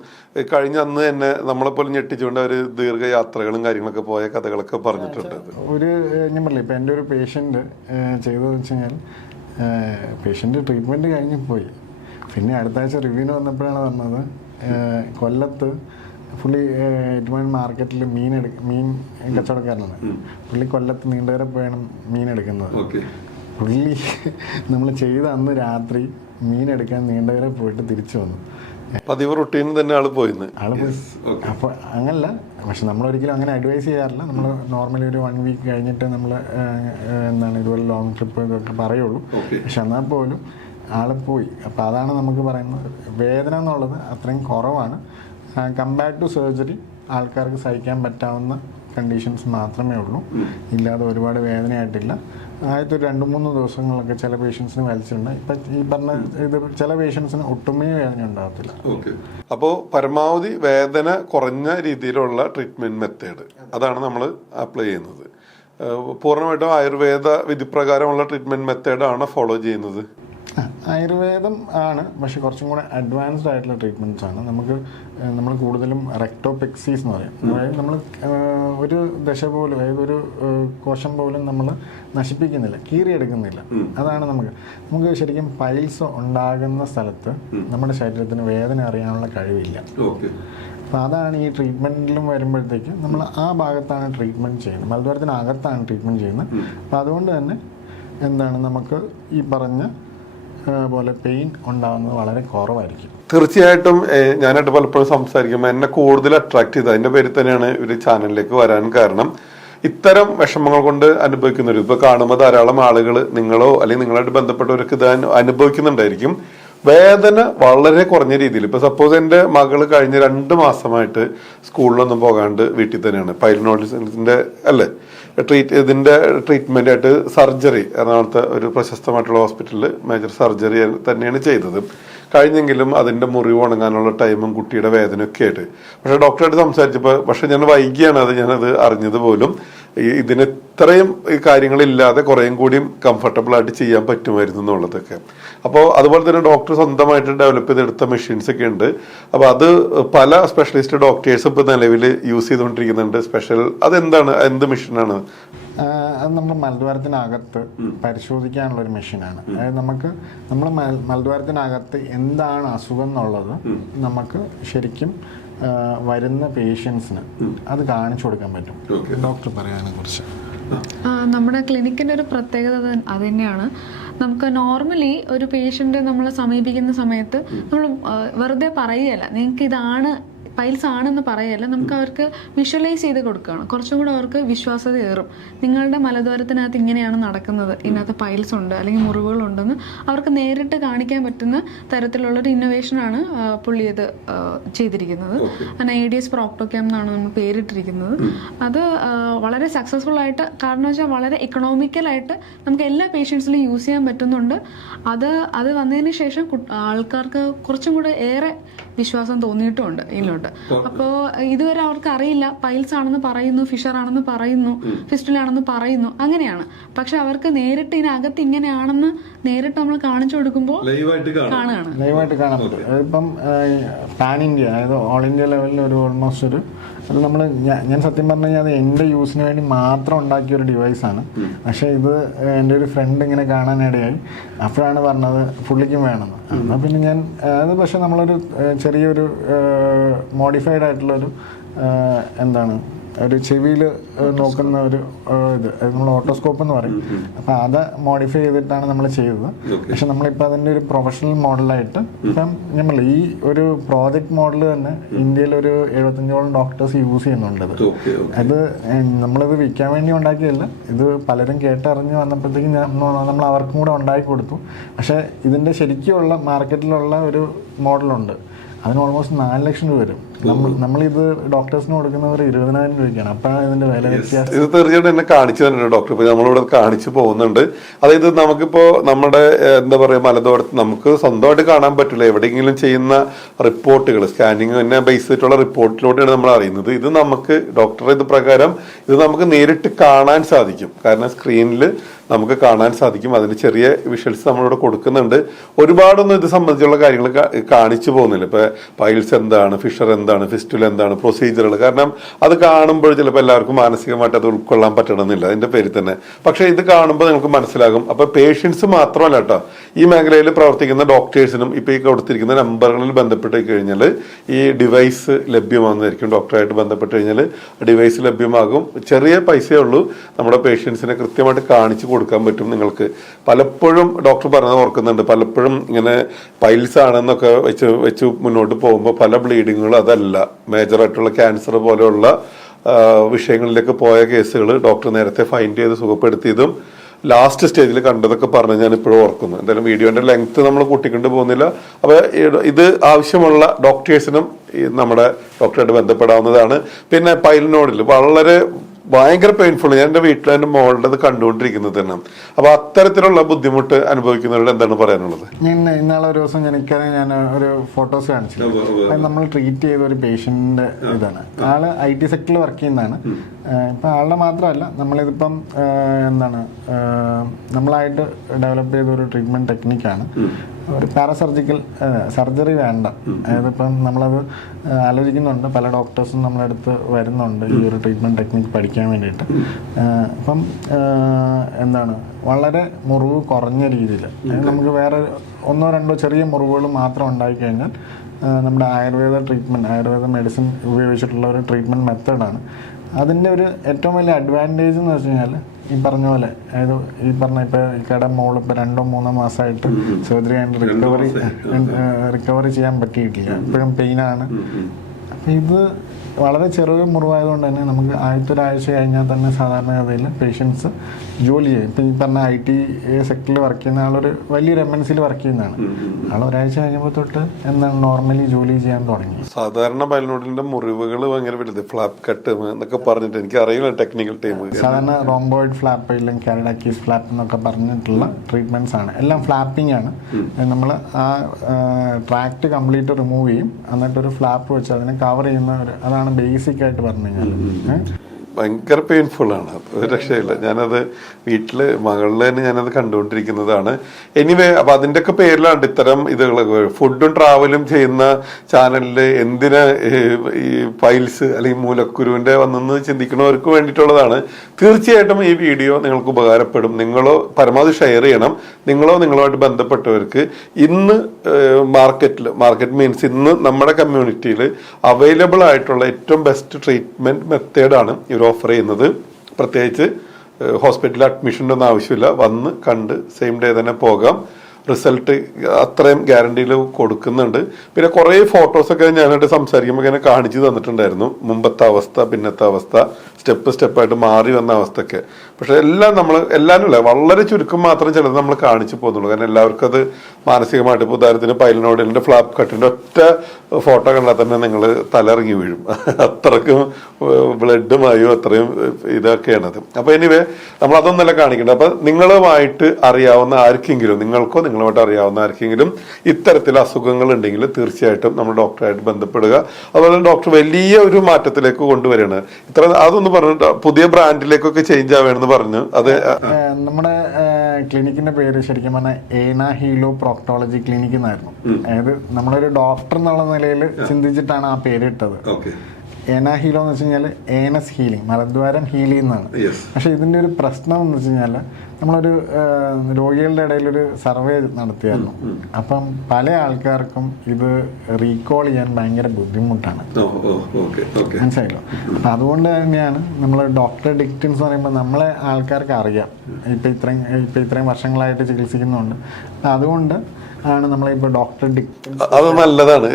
കഴിഞ്ഞ അന്ന് തന്നെ നമ്മളെപ്പോലും ഞെട്ടിച്ചുകൊണ്ട് ഒരു ദീർഘയാത്രകളും കാര്യങ്ങളൊക്കെ പോയ കഥകളൊക്കെ പറഞ്ഞിട്ടുണ്ട്. ഒരു ഞാൻ പറയില്ല, ഇപ്പം എൻ്റെ ഒരു പേഷ്യൻ്റ് ചെയ്തതെന്ന് വെച്ച് കഴിഞ്ഞാൽ പേഷ്യൻ്റ് ട്രീറ്റ്മെൻറ്റ് കഴിഞ്ഞ് പോയി. പിന്നെ അടുത്ത ആഴ്ച റിവ്യൂവിന് വന്നപ്പോഴാണ് പറഞ്ഞത്, കൊല്ലത്ത് പുള്ളി ഏറ്റുമാനൂർ മാർക്കറ്റിൽ മീൻ കച്ചവടക്കാരനാണ്. പുള്ളി കൊല്ലത്ത് നീണ്ടകര പോയാണ് മീൻ എടുക്കുന്നത്. പുള്ളി നമ്മൾ ചെയ്ത അന്ന് രാത്രി മീൻ എടുക്കാൻ നീണ്ടകര പോയിട്ട് തിരിച്ചു വന്നു. പതിവ് റുട്ടീൻ തന്നെ ആള് പോയി. അപ്പോൾ അങ്ങനല്ല, പക്ഷെ നമ്മളൊരിക്കലും അങ്ങനെ അഡ്വൈസ് ചെയ്യാറില്ല. നമ്മൾ നോർമലി ഒരു 1 വീക്ക് കഴിഞ്ഞിട്ട് നമ്മൾ എന്താണ് ഇതുപോലെ ലോങ് ട്രിപ്പ് ഇതൊക്കെ പറയുള്ളൂ. പക്ഷെ എന്നാൽ പോലും ആൾ പോയി. അപ്പോൾ അതാണ് നമുക്ക് പറയുന്നത്, വേദന എന്നുള്ളത് അത്രയും കുറവാണ്. കമ്പാർഡ് ടു സർജറി ആൾക്കാർക്ക് സഹിക്കാൻ പറ്റാവുന്ന കണ്ടീഷൻസ് മാത്രമേ ഉള്ളൂ. ഇല്ലാതെ ഒരുപാട് വേദനയായിട്ടില്ല. ആദ്യത്തെ ഒരു 2-3 ദിവസങ്ങളൊക്കെ ചില പേഷ്യൻസിന് വലിച്ചിട്ടുണ്ട്. ഇപ്പം ഈ പറഞ്ഞ ഇത് ചില പേഷ്യൻസിന് ഒട്ടുമേ വേദന ഉണ്ടാകത്തില്ല. അപ്പോൾ പരമാവധി വേദന കുറഞ്ഞ രീതിയിലുള്ള ട്രീറ്റ്മെന്റ് മെത്തേഡ് അതാണ് നമ്മൾ അപ്ലൈ ചെയ്യുന്നത്. പൂർണ്ണമായിട്ടും ആയുർവേദ വിധിപ്രകാരമുള്ള ട്രീറ്റ്മെന്റ് മെത്തേഡാണ് ഫോളോ ചെയ്യുന്നത്. ആയുർവേദം ആണ്, പക്ഷെ കുറച്ചും കൂടെ അഡ്വാൻസ്ഡ് ആയിട്ടുള്ള ട്രീറ്റ്മെൻറ്റ്സ് ആണ്. നമ്മൾ കൂടുതലും റെക്ടോപെക്സീസ് എന്ന് പറയും. അതായത് നമ്മൾ ഒരു ദശ പോലും, അതായത് ഒരു കോശം പോലും നമ്മൾ നശിപ്പിക്കുന്നില്ല, കീറിയെടുക്കുന്നില്ല. അതാണ് നമുക്ക് ശരിക്കും പൈൽസ് ഉണ്ടാകുന്ന സ്ഥലത്ത് നമ്മുടെ ശരീരത്തിന് വേദന അറിയാനുള്ള കഴിവില്ല. അപ്പോൾ അതാണ് ഈ ട്രീറ്റ്മെൻറ്റിലും വരുമ്പോഴത്തേക്ക് നമ്മൾ ആ ഭാഗത്താണ് ട്രീറ്റ്മെൻറ്റ് ചെയ്യുന്നത്, മലദ്വാരത്തിനകത്താണ് ട്രീറ്റ്മെൻറ്റ് ചെയ്യുന്നത്. അപ്പോൾ അതുകൊണ്ട് തന്നെ എന്താണ് നമുക്ക് ഈ പറഞ്ഞ പോലെ പെയിൻ ഉണ്ടാകുന്നത് വളരെ കുറവായിരിക്കും. തീർച്ചയായിട്ടും ഞാനായിട്ട് പലപ്പോഴും സംസാരിക്കുമ്പോൾ എന്നെ കൂടുതൽ അട്രാക്ട് ചെയ്തത് അതിന്റെ പേരിൽ തന്നെയാണ് ഒരു ചാനലിലേക്ക് വരാൻ കാരണം. ഇത്തരം വിഷമങ്ങൾ കൊണ്ട് അനുഭവിക്കുന്നവർ ഇപ്പൊ കാണുമ്പോൾ ധാരാളം ആളുകൾ നിങ്ങളോ അല്ലെങ്കിൽ നിങ്ങളായിട്ട് ബന്ധപ്പെട്ടവർക്ക് ഇത് അനുഭവിക്കുന്നുണ്ടായിരിക്കും. വേദന വളരെ കുറഞ്ഞ രീതിയിൽ, ഇപ്പൊ സപ്പോസ് എൻ്റെ മകള് കഴിഞ്ഞ 2 മാസമായിട്ട് സ്കൂളിലൊന്നും പോകാണ്ട് വീട്ടിൽ തന്നെയാണ്. പൈലിനോസിന്റെ അല്ലേ ഇതിന്റെ ട്രീറ്റ്മെന്റ് ആയിട്ട് സർജറി എറണാകുളത്തെ ഒരു പ്രശസ്തമായിട്ടുള്ള ഹോസ്പിറ്റലിൽ മേജർ സർജറി തന്നെയാണ് ചെയ്തത്. കഴിഞ്ഞെങ്കിലും അതിന്റെ മുറിവ് ഉണങ്ങാനുള്ള ടൈമും കുട്ടിയുടെ വേദനയൊക്കെ ആയിട്ട്. പക്ഷെ ഡോക്ടറായിട്ട് സംസാരിച്ചപ്പോൾ, പക്ഷെ ഞാൻ വൈകിയാണ് ഞാനത് അറിഞ്ഞത് പോലും, ഇതിന് ഇത്രയും കാര്യങ്ങളില്ലാതെ കുറേയും കൂടിയും കംഫർട്ടബിൾ ആയിട്ട് ചെയ്യാൻ പറ്റുമായിരുന്നു എന്നുള്ളതൊക്കെ. അപ്പോൾ അതുപോലെ തന്നെ ഡോക്ടർ സ്വന്തമായിട്ട് ഡെവലപ്പ് ചെയ്തെടുത്ത മെഷീൻസ് ഒക്കെ ഉണ്ട്. അപ്പോൾ അത് പല സ്പെഷ്യലിസ്റ്റ് ഡോക്ടേഴ്സ് ഇപ്പോൾ നിലവിൽ യൂസ് ചെയ്തുകൊണ്ടിരിക്കുന്നുണ്ട്. സ്പെഷ്യൽ അതെന്താണ്, എന്ത് മെഷീനാണ്? അത് നമ്മൾ മലദ്വാരത്തിനകത്ത് പരിശോധിക്കാനുള്ള ഒരു മെഷീനാണ്. അതായത് നമ്മൾ മലദ്വാരത്തിനകത്ത് എന്താണ് അസുഖം എന്നുള്ളത് നമുക്ക് ശരിക്കും വരുന്ന പേഷ്യൻസിന് അത് കാണിച്ചു കൊടുക്കാൻ പറ്റും. ഡോക്ടർ പറയാനെ കുറിച്ച് നമ്മുടെ ക്ലിനിക്കിൻ്റെ ഒരു പ്രത്യേകത അത് തന്നെയാണ്. നമുക്ക് നോർമലി ഒരു പേഷ്യൻ്റ് നമ്മളെ സമീപിക്കുന്ന സമയത്ത് നമ്മൾ വെറുതെ പറയുകയല്ല, നിങ്ങൾക്ക് ഇതാണ് പൈൽസ് ആണെന്ന് പറയല്ല, നമുക്ക് അവർക്ക് വിഷ്വലൈസ് ചെയ്ത് കൊടുക്കുകയാണ്. കുറച്ചും കൂടെ അവർക്ക് വിശ്വാസ്യത ഏറും. നിങ്ങളുടെ മലദ്വാരത്തിനകത്ത് ഇങ്ങനെയാണ് നടക്കുന്നത്, ഇതിനകത്ത് പൈൽസ് ഉണ്ട് അല്ലെങ്കിൽ മുറിവുകളുണ്ടെന്ന് അവർക്ക് നേരിട്ട് കാണിക്കാൻ പറ്റുന്ന തരത്തിലുള്ളൊരു ഇന്നോവേഷനാണ് പുള്ളി ഇത് ചെയ്തിരിക്കുന്നത്. ADS പ്രോക്ടോക്യാം എന്നാണ് നമ്മൾ പേരിട്ടിരിക്കുന്നത്. അത് വളരെ സക്സസ്ഫുൾ ആയിട്ട്, കാരണം വെച്ചാൽ വളരെ എക്കണോമിക്കലായിട്ട് നമുക്ക് എല്ലാ പേഷ്യൻസിലും യൂസ് ചെയ്യാൻ പറ്റുന്നുണ്ട്. അത് വന്നതിന് ശേഷം ആൾക്കാർക്ക് കുറച്ചും കൂടെ ഏറെ വിശ്വാസം തോന്നിയിട്ടുമുണ്ട് ഇതിലോട്ട്. അപ്പോൾ ഇതുവരെ അവർക്ക് അറിയില്ല, പൈൽസ് ആണെന്ന് പറയുന്നു, ഫിഷർ ആണെന്ന് പറയുന്നു, ഫിസ്റ്റുലാണെന്ന് പറയുന്നു, അങ്ങനെയാണ്. പക്ഷെ അവർക്ക് നേരിട്ട് ഇതിനകത്ത് ഇങ്ങനെയാണെന്ന് നേരിട്ട് നമ്മൾ കാണിച്ചു കൊടുക്കുമ്പോൾ ലൈവായിട്ട് കാണാൻ പറ്റും. ഇപ്പം പാൻ ഇന്ത്യ, അതായത് ഓൾ ഇന്ത്യ ലെവലിൽ ഒരു ഓൾമോസ്റ്റ് ഒരു അത് ഞാൻ സത്യം പറഞ്ഞു കഴിഞ്ഞാൽ അത് എൻ്റെ യൂസിന് വേണ്ടി മാത്രം ഉണ്ടാക്കിയ ഒരു ഡിവൈസാണ്. പക്ഷേ ഇത് എൻ്റെ ഒരു ഫ്രണ്ട് ഇങ്ങനെ കാണാനിടയായി. അപ്പോഴാണ് പറഞ്ഞത് പുള്ളിക്കും വേണമെന്ന്. എന്നാൽ പിന്നെ ഞാൻ അത് പക്ഷെ നമ്മളൊരു ചെറിയൊരു മോഡിഫൈഡ് ആയിട്ടുള്ളൊരു എന്താണ് ഒരു ചെവിയിൽ നോക്കുന്ന ഒരു ഇത് നമ്മൾ ഓട്ടോസ്കോപ്പ് എന്ന് പറയും. അപ്പം അത് മോഡിഫൈ ചെയ്തിട്ടാണ് നമ്മൾ ചെയ്തത്. പക്ഷെ നമ്മളിപ്പോൾ അതിൻ്റെ ഒരു പ്രൊഫഷണൽ മോഡലായിട്ട് ഇപ്പം നമ്മൾ ഈ ഒരു പ്രോജക്റ്റ് മോഡൽ തന്നെ ഇന്ത്യയിൽ ഒരു 75ഓളം ഡോക്ടേഴ്സ് യൂസ് ചെയ്യുന്നുണ്ട്. അത് നമ്മളിത് വിൽക്കാൻ വേണ്ടി ഉണ്ടാക്കിയതല്ല, ഇത് പലരും കേട്ടറിഞ്ഞ് വന്നപ്പോഴത്തേക്കും നമ്മൾ അവർക്കും കൂടെ ഉണ്ടാക്കി കൊടുത്തു. പക്ഷേ ഇതിൻ്റെ ശരിക്കുള്ള മാർക്കറ്റിലുള്ള ഒരു മോഡലുണ്ട്, അതിന് ഓൾമോസ്റ്റ് 4 ലക്ഷം രൂപ വരും. നമ്മളിത് ഡോക്ടേഴ്സിന് കൊടുക്കുന്നവർ 20,000 രൂപയ്ക്കാണ്. അപ്പോഴാണ് ഇതിന്റെ വില വ്യത്യാസം. ഇത് തീർച്ചയായിട്ടും എന്നെ കാണിച്ചു തന്നിട്ടുണ്ട് ഡോക്ടർ. ഇപ്പൊ നമ്മളിവിടെ കാണിച്ചു പോകുന്നുണ്ട്. അതായത് നമുക്കിപ്പോ നമ്മുടെ എന്താ പറയാ മലദ്വാരത്ത് നമുക്ക് സ്വന്തമായിട്ട് കാണാൻ പറ്റില്ല. എവിടെയെങ്കിലും ചെയ്യുന്ന റിപ്പോർട്ടുകൾ സ്കാനിങ് തന്നെ ബേസ് ചെയ്തിട്ടുള്ള റിപ്പോർട്ടിലൂടെയാണ് നമ്മൾ അറിയുന്നത്. ഇത് നമുക്ക് ഡോക്ടറെ ഇത് പ്രകാരം ഇത് നമുക്ക് നേരിട്ട് കാണാൻ സാധിക്കും. കാരണം സ്ക്രീനിൽ നമുക്ക് കാണാൻ സാധിക്കും. അതിന് ചെറിയ വിഷ്വൽസ് നമ്മളിവിടെ കൊടുക്കുന്നുണ്ട്. ഒരുപാടൊന്നും ഇത് സംബന്ധിച്ചുള്ള കാര്യങ്ങൾ കാണിച്ചു പോകുന്നില്ല. ഇപ്പൊ പൈൽസ് എന്താണ്, ഫിഷർ എന്താണ്, ഫിസ്റ്റുല എന്താണ്, പ്രൊസീജിയറുകൾ. കാരണം അത് കാണുമ്പോൾ ചിലപ്പോൾ എല്ലാവർക്കും മാനസികമായിട്ട് അത് ഉൾക്കൊള്ളാൻ പറ്റണമെന്നില്ല അതിന്റെ പേരിൽ തന്നെ. പക്ഷെ ഇത് കാണുമ്പോൾ നിങ്ങൾക്ക് മനസ്സിലാകും. അപ്പൊ പേഷ്യൻസ് മാത്രമല്ല കേട്ടോ, ഈ മേഖലയിൽ പ്രവർത്തിക്കുന്ന ഡോക്ടേഴ്സിനും ഇപ്പൊ ഈ കൊടുത്തിരിക്കുന്ന നമ്പറുകളിൽ ബന്ധപ്പെട്ട് കഴിഞ്ഞാൽ ഈ ഡിവൈസ് ലഭ്യമാകുന്നതായിരിക്കും. ഡോക്ടറായിട്ട് ബന്ധപ്പെട്ട് കഴിഞ്ഞാൽ ഡിവൈസ് ലഭ്യമാകും. ചെറിയ പൈസയേ ഉള്ളൂ. നമ്മുടെ പേഷ്യൻസിനെ കൃത്യമായിട്ട് കാണിച്ചു കൊടുക്കാൻ പറ്റും. നിങ്ങൾക്ക് പലപ്പോഴും ഡോക്ടർ പറഞ്ഞത് ഓർക്കുന്നുണ്ട്, പലപ്പോഴും ഇങ്ങനെ പൈൽസ് ആണെന്നൊക്കെ വെച്ച് മുന്നോട്ട് പോകുമ്പോൾ പല ബ്ലീഡിങ്ങുകളും അതല്ല, മേജറായിട്ടുള്ള ക്യാൻസർ പോലെയുള്ള വിഷയങ്ങളിലേക്ക് പോയ കേസുകൾ ഡോക്ടർ നേരത്തെ ഫൈൻഡ് ചെയ്ത് സുഖപ്പെടുത്തിയതും ലാസ്റ്റ് സ്റ്റേജിൽ കണ്ടതൊക്കെ പറഞ്ഞ് ഞാൻ ഇപ്പോഴും ഓർക്കുന്നു. എന്തായാലും വീഡിയോന്റെ ലെങ്ത് നമ്മൾ കൂട്ടിക്കൊണ്ട് പോകുന്നില്ല. അപ്പൊ ഇത് ആവശ്യമുള്ള ഡോക്ടേഴ്സിനും നമ്മുടെ ഡോക്ടറായിട്ട് ബന്ധപ്പെടാവുന്നതാണ്. പിന്നെ പൈലിനോഡിൽ വളരെ ഭയങ്കര പെയിൻഫുൾ. ഞാൻ എൻ്റെ വീട്ടിൽ എൻ്റെ മോളുടെ അത് കണ്ടുകൊണ്ടിരിക്കുന്നത് തന്നെ. അപ്പൊ അത്തരത്തിലുള്ള ബുദ്ധിമുട്ട് അനുഭവിക്കുന്നവരോട് എന്താണ് പറയാനുള്ളത്? ഞാൻ ഇന്നാളെ ഒരു ദിവസം ഞാൻ ഒരു ഫോട്ടോസ് കാണിച്ചു. അത് നമ്മൾ ട്രീറ്റ് ചെയ്ത ഒരു പേഷ്യന്റിന്റെ ഇതാണ്. ആള് IT സെക്ടറിൽ വർക്ക് ചെയ്യുന്നതാണ്. ഇപ്പം ആളുടെ മാത്രമല്ല, നമ്മളിതിപ്പം നമ്മളായിട്ട് ഡെവലപ്പ് ചെയ്ത ഒരു ട്രീറ്റ്മെന്റ് ടെക്നിക്കാണ്. ഒരു പാരാസർജിക്കൽ സർജറി വേണ്ട. അതായത് ഇപ്പം നമ്മളത് ആലോചിക്കുന്നുണ്ട്. പല ഡോക്ടേഴ്സും നമ്മളടുത്ത് വരുന്നുണ്ട് ഈ ഒരു ട്രീറ്റ്മെന്റ് ടെക്നിക്ക് പഠിക്കാൻ വേണ്ടിയിട്ട്. ഇപ്പം വളരെ മുറിവ് കുറഞ്ഞ രീതിയിൽ നമുക്ക് വേറെ 1-2 ചെറിയ മുറിവുകൾ മാത്രം ഉണ്ടായിക്കഴിഞ്ഞാൽ നമ്മുടെ ആയുർവേദ മെഡിസിൻ ഉപയോഗിച്ചിട്ടുള്ള ഒരു ട്രീറ്റ്മെന്റ് മെത്തേഡാണ്. അതിൻ്റെ ഒരു ഏറ്റവും വലിയ അഡ്വാൻറ്റേജ് എന്ന് വെച്ച് കഴിഞ്ഞാൽ ഈ പറഞ്ഞ പോലെ, അതായത് ഈ പറഞ്ഞ ഇപ്പോൾ ഇക്കടെ മോള് ഇപ്പോൾ 2-3 മാസമായിട്ട് സർജറി ആയിട്ട് റിക്കവറി ചെയ്യാൻ പറ്റിയിട്ടില്ല. ഇപ്പോഴും പെയിനാണ്. അപ്പം ഇത് വളരെ ചെറിയ മുറിവായതുകൊണ്ട് തന്നെ നമുക്ക് ആദ്യത്തെ ഒരാഴ്ച കഴിഞ്ഞാൽ തന്നെ സാധാരണഗതിയിൽ പേഷ്യൻസ് ജോലി ചെയ്യും. ഇപ്പം ഈ പറഞ്ഞ IT സെക്ടറിൽ വർക്ക് ചെയ്യുന്ന ആളൊരു വലിയൊരു MNCയിൽ വർക്ക് ചെയ്യുന്നതാണ്. ആൾ ഒരാഴ്ച കഴിഞ്ഞപ്പോൾ തൊട്ട് നോർമലി ജോലി ചെയ്യാൻ തുടങ്ങി. സാധാരണ പൈലിനോഡിന്റെ മുറിവുകൾ ഭയങ്കര വലുത്, ഫ്ലാപ്പ് കട്ട് എന്നൊക്കെ പറഞ്ഞിട്ട് എനിക്ക് അറിയില്ല ടെക്നിക്കൽ ടൈം. സാധാരണ റോംബോയിഡ് ഫ്ലാപ്പ് ഇല്ലെങ്കിൽ കാരഡാക്കീസ് ഫ്ലാപ്പ് എന്നൊക്കെ പറഞ്ഞിട്ടുള്ള ട്രീറ്റ്മെന്റ്സ് ആണ്. എല്ലാം ഫ്ലാപ്പിംഗ് ആണ്. നമ്മൾ ആ ട്രാക്ട് കംപ്ലീറ്റ് റിമൂവ് ചെയ്യും, എന്നിട്ടൊരു ഫ്ലാപ്പ് വെച്ച് അതിനെ കവർ ചെയ്യുന്ന അതാണ് ബേസിക് ആയിട്ട് പറഞ്ഞു കഴിഞ്ഞാൽ. ഭയങ്കര പെയിൻഫുൾ ആണ്, ഒരു രക്ഷയില്ല. ഞാനത് വീട്ടില് മകളിൽ തന്നെ ഞാനത് കണ്ടുകൊണ്ടിരിക്കുന്നതാണ്. എനിവേ, അപ്പൊ അതിന്റെ ഒക്കെ പേരിലാണ് ഇത്തരം ഇതുകൾ. ഫുഡും ട്രാവലും ചെയ്യുന്ന ചാനലില് എന്തിനാ ഈ പൈൽസ് അല്ലെങ്കിൽ മൂലക്കുരുവിന്റെ വന്നെന്ന് ചിന്തിക്കുന്നവർക്ക് വേണ്ടിയിട്ടുള്ളതാണ്. തീർച്ചയായിട്ടും ഈ വീഡിയോ നിങ്ങൾക്ക് ഉപകാരപ്പെടും. നിങ്ങളോ പരമാവധി ഷെയർ ചെയ്യണം. നിങ്ങളുമായിട്ട് ബന്ധപ്പെട്ടവർക്ക് ഇന്ന് മാർക്കറ്റ് മീൻസ് ഇന്ന് നമ്മുടെ കമ്മ്യൂണിറ്റിയിൽ അവൈലബിൾ ആയിട്ടുള്ള ഏറ്റവും ബെസ്റ്റ് ട്രീറ്റ്മെന്റ് മെത്തേഡാണ് ഇവർ ഓഫർ ചെയ്യുന്നത്. പ്രത്യേകിച്ച് ഹോസ്പിറ്റലിൽ അഡ്മിഷൻ്റെ ഒന്നും ആവശ്യമില്ല. വന്ന് കണ്ട് സെയിം ഡേ തന്നെ പോകാം. റിസൾട്ട് അത്രയും ഗ്യാരണ്ടിയിൽ കൊടുക്കുന്നുണ്ട്. പിന്നെ കുറേ ഫോട്ടോസൊക്കെ ഞാനായിട്ട് സംസാരിക്കുമ്പോൾ ഇങ്ങനെ കാണിച്ചു തന്നിട്ടുണ്ടായിരുന്നു. മുമ്പത്തെ അവസ്ഥ, പിന്നത്തെ അവസ്ഥ, സ്റ്റെപ്പായിട്ട് മാറി വന്ന അവസ്ഥയൊക്കെ. പക്ഷെ എല്ലാവരും വളരെ ചുരുക്കം മാത്രം ചിലത് നമ്മൾ കാണിച്ചു പോകുന്നുള്ളൂ. കാരണം എല്ലാവർക്കും അത് മാനസികമായിട്ട്, ഇപ്പോൾ ഉദാഹരണത്തിന് പൈലിനോഡിന്റെ ഫ്ലാപ്പ് കട്ടിന്റെ ഒറ്റ ഫോട്ടോ കണ്ടാൽ തന്നെ നിങ്ങൾ തലയിറങ്ങി വീഴും. അത്രക്കും ബ്ലഡുമായോ അത്രയും ഇതൊക്കെയാണത്. അപ്പൊ എനിവേ നമ്മൾ അതൊന്നല്ല കാണിക്കേണ്ടത്. അപ്പൊ നിങ്ങളുമായിട്ട് അറിയാവുന്ന ആർക്കെങ്കിലും, നിങ്ങളുമായിട്ട് അറിയാവുന്ന ആർക്കെങ്കിലും ഇത്തരത്തിൽ അസുഖങ്ങൾ ഉണ്ടെങ്കിൽ തീർച്ചയായിട്ടും നമ്മൾ ഡോക്ടറായിട്ട് ബന്ധപ്പെടുക. അതുപോലെ ഡോക്ടർ വലിയ ഒരു മാറ്റത്തിലേക്ക് കൊണ്ടുവരികയാണ്. അതൊന്ന് പറഞ്ഞിട്ട് പുതിയ ബ്രാൻഡിലേക്കൊക്കെ ചേഞ്ച് ആവുകയാണെന്ന് പറഞ്ഞു. അത് നമ്മുടെ ക്ലിനിക്കിന്റെ പേര് ശരിക്കും പറഞ്ഞാൽ ഏന ഹീലോ പ്രോക്ടോളജി ക്ലിനിക് എന്നായിരുന്നു. അതായത് നമ്മളൊരു ഡോക്ടർ എന്നുള്ള നിലയിൽ ചിന്തിച്ചിട്ടാണ് ആ പേര് ഇട്ടത്. ഏന ഹീലോ എന്ന് വെച്ച് കഴിഞ്ഞാൽ ഏനസ് ഹീലിംഗ്, മലദ്വാരം ഹീൽ ചെയ്യുന്നതാണ്. പക്ഷെ ഇതിന്റെ ഒരു പ്രശ്നം എന്ന് വെച്ച് കഴിഞ്ഞാൽ നമ്മളൊരു രോഗികളുടെ ഇടയിലൊരു സർവേ നടത്തിയായിരുന്നു. അപ്പം പല ആൾക്കാർക്കും ഇത് റീകോൾ ചെയ്യാൻ ഭയങ്കര ബുദ്ധിമുട്ടാണ്. മനസ്സിലായല്ലോ. അപ്പം അതുകൊണ്ട് തന്നെയാണ് നമ്മൾ ഡോക്ടർ ഡിക്റ്റിൻസ് എന്ന് പറയുമ്പോൾ നമ്മളെ ആൾക്കാർക്ക് അറിയാം. ഇപ്പം ഇത്രയും വർഷങ്ങളായിട്ട് ചികിത്സിക്കുന്നുണ്ട്. അപ്പം അതുകൊണ്ട് ആണ് നമ്മളിപ്പോൾ ഡോക്ടർ അത് നല്ലതാണ്.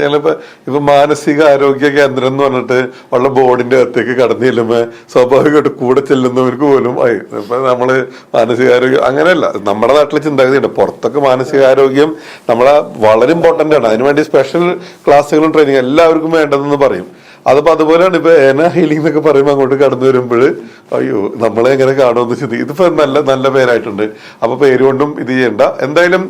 ഇപ്പൊ മാനസികാരോഗ്യ കേന്ദ്രം എന്ന് പറഞ്ഞിട്ട് ഉള്ള ബോർഡിന്റെ അകത്തേക്ക് കടന്നു ചെല്ലുമ്പോൾ സ്വാഭാവികമായിട്ട് കൂടെ ചെല്ലുന്നവർക്ക് പോലും ഇപ്പൊ നമ്മള് മാനസികാരോഗ്യം അങ്ങനെയല്ല, നമ്മുടെ നാട്ടിലെ ചിന്താഗതിയുണ്ട്. പുറത്തൊക്കെ മാനസികാരോഗ്യം നമ്മളെ വളരെ ഇമ്പോർട്ടന്റ് ആണ്. അതിനുവേണ്ടി സ്പെഷ്യൽ ക്ലാസ്സുകളും ട്രെയിനിങ് എല്ലാവർക്കും വേണ്ടതെന്ന് പറയും. അതിപ്പോ അതുപോലെയാണ് ഇപ്പൊ ഏന ഹീലിംഗ് എന്നൊക്കെ പറയുമ്പോൾ അങ്ങോട്ട് കടന്നു വരുമ്പോൾ അയ്യോ നമ്മളെ എങ്ങനെ കാണുമെന്ന് ചിന്തിക്കും. ഇതിപ്പോ നല്ല പേരായിട്ടുണ്ട്. അപ്പൊ പേര് കൊണ്ടും ഇത് ചെയ്യണ്ട. എന്തായാലും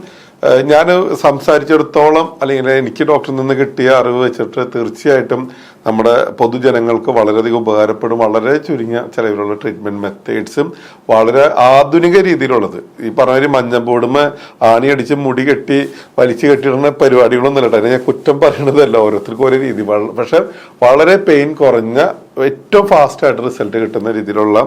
ഞാൻ സംസാരിച്ചിടത്തോളം അല്ലെങ്കിൽ എനിക്ക് ഡോക്ടറിൽ നിന്ന് കിട്ടിയ അറിവ് വെച്ചിട്ട് തീർച്ചയായിട്ടും നമ്മുടെ പൊതുജനങ്ങൾക്ക് വളരെയധികം ഉപകാരപ്പെടും. വളരെ ചുരുങ്ങിയ ചിലവിലുള്ള ട്രീറ്റ്മെന്റ് മെത്തേഡ്സും വളരെ ആധുനിക രീതിയിലുള്ളത്. ഈ പറഞ്ഞ മഞ്ഞബോർഡുമേ ആണി അടിച്ച് മുടി കെട്ടി വലിച്ചു കെട്ടിയിടുന്ന പരിപാടികളൊന്നും അല്ല. ഞാൻ കുറ്റം പറയണതല്ല, ഓരോരുത്തർക്കും ഓരോ രീതി. പക്ഷെ വളരെ പെയിൻ കുറഞ്ഞ ഏറ്റവും ഫാസ്റ്റായിട്ട് റിസൾട്ട് കിട്ടുന്ന രീതിയിലുള്ള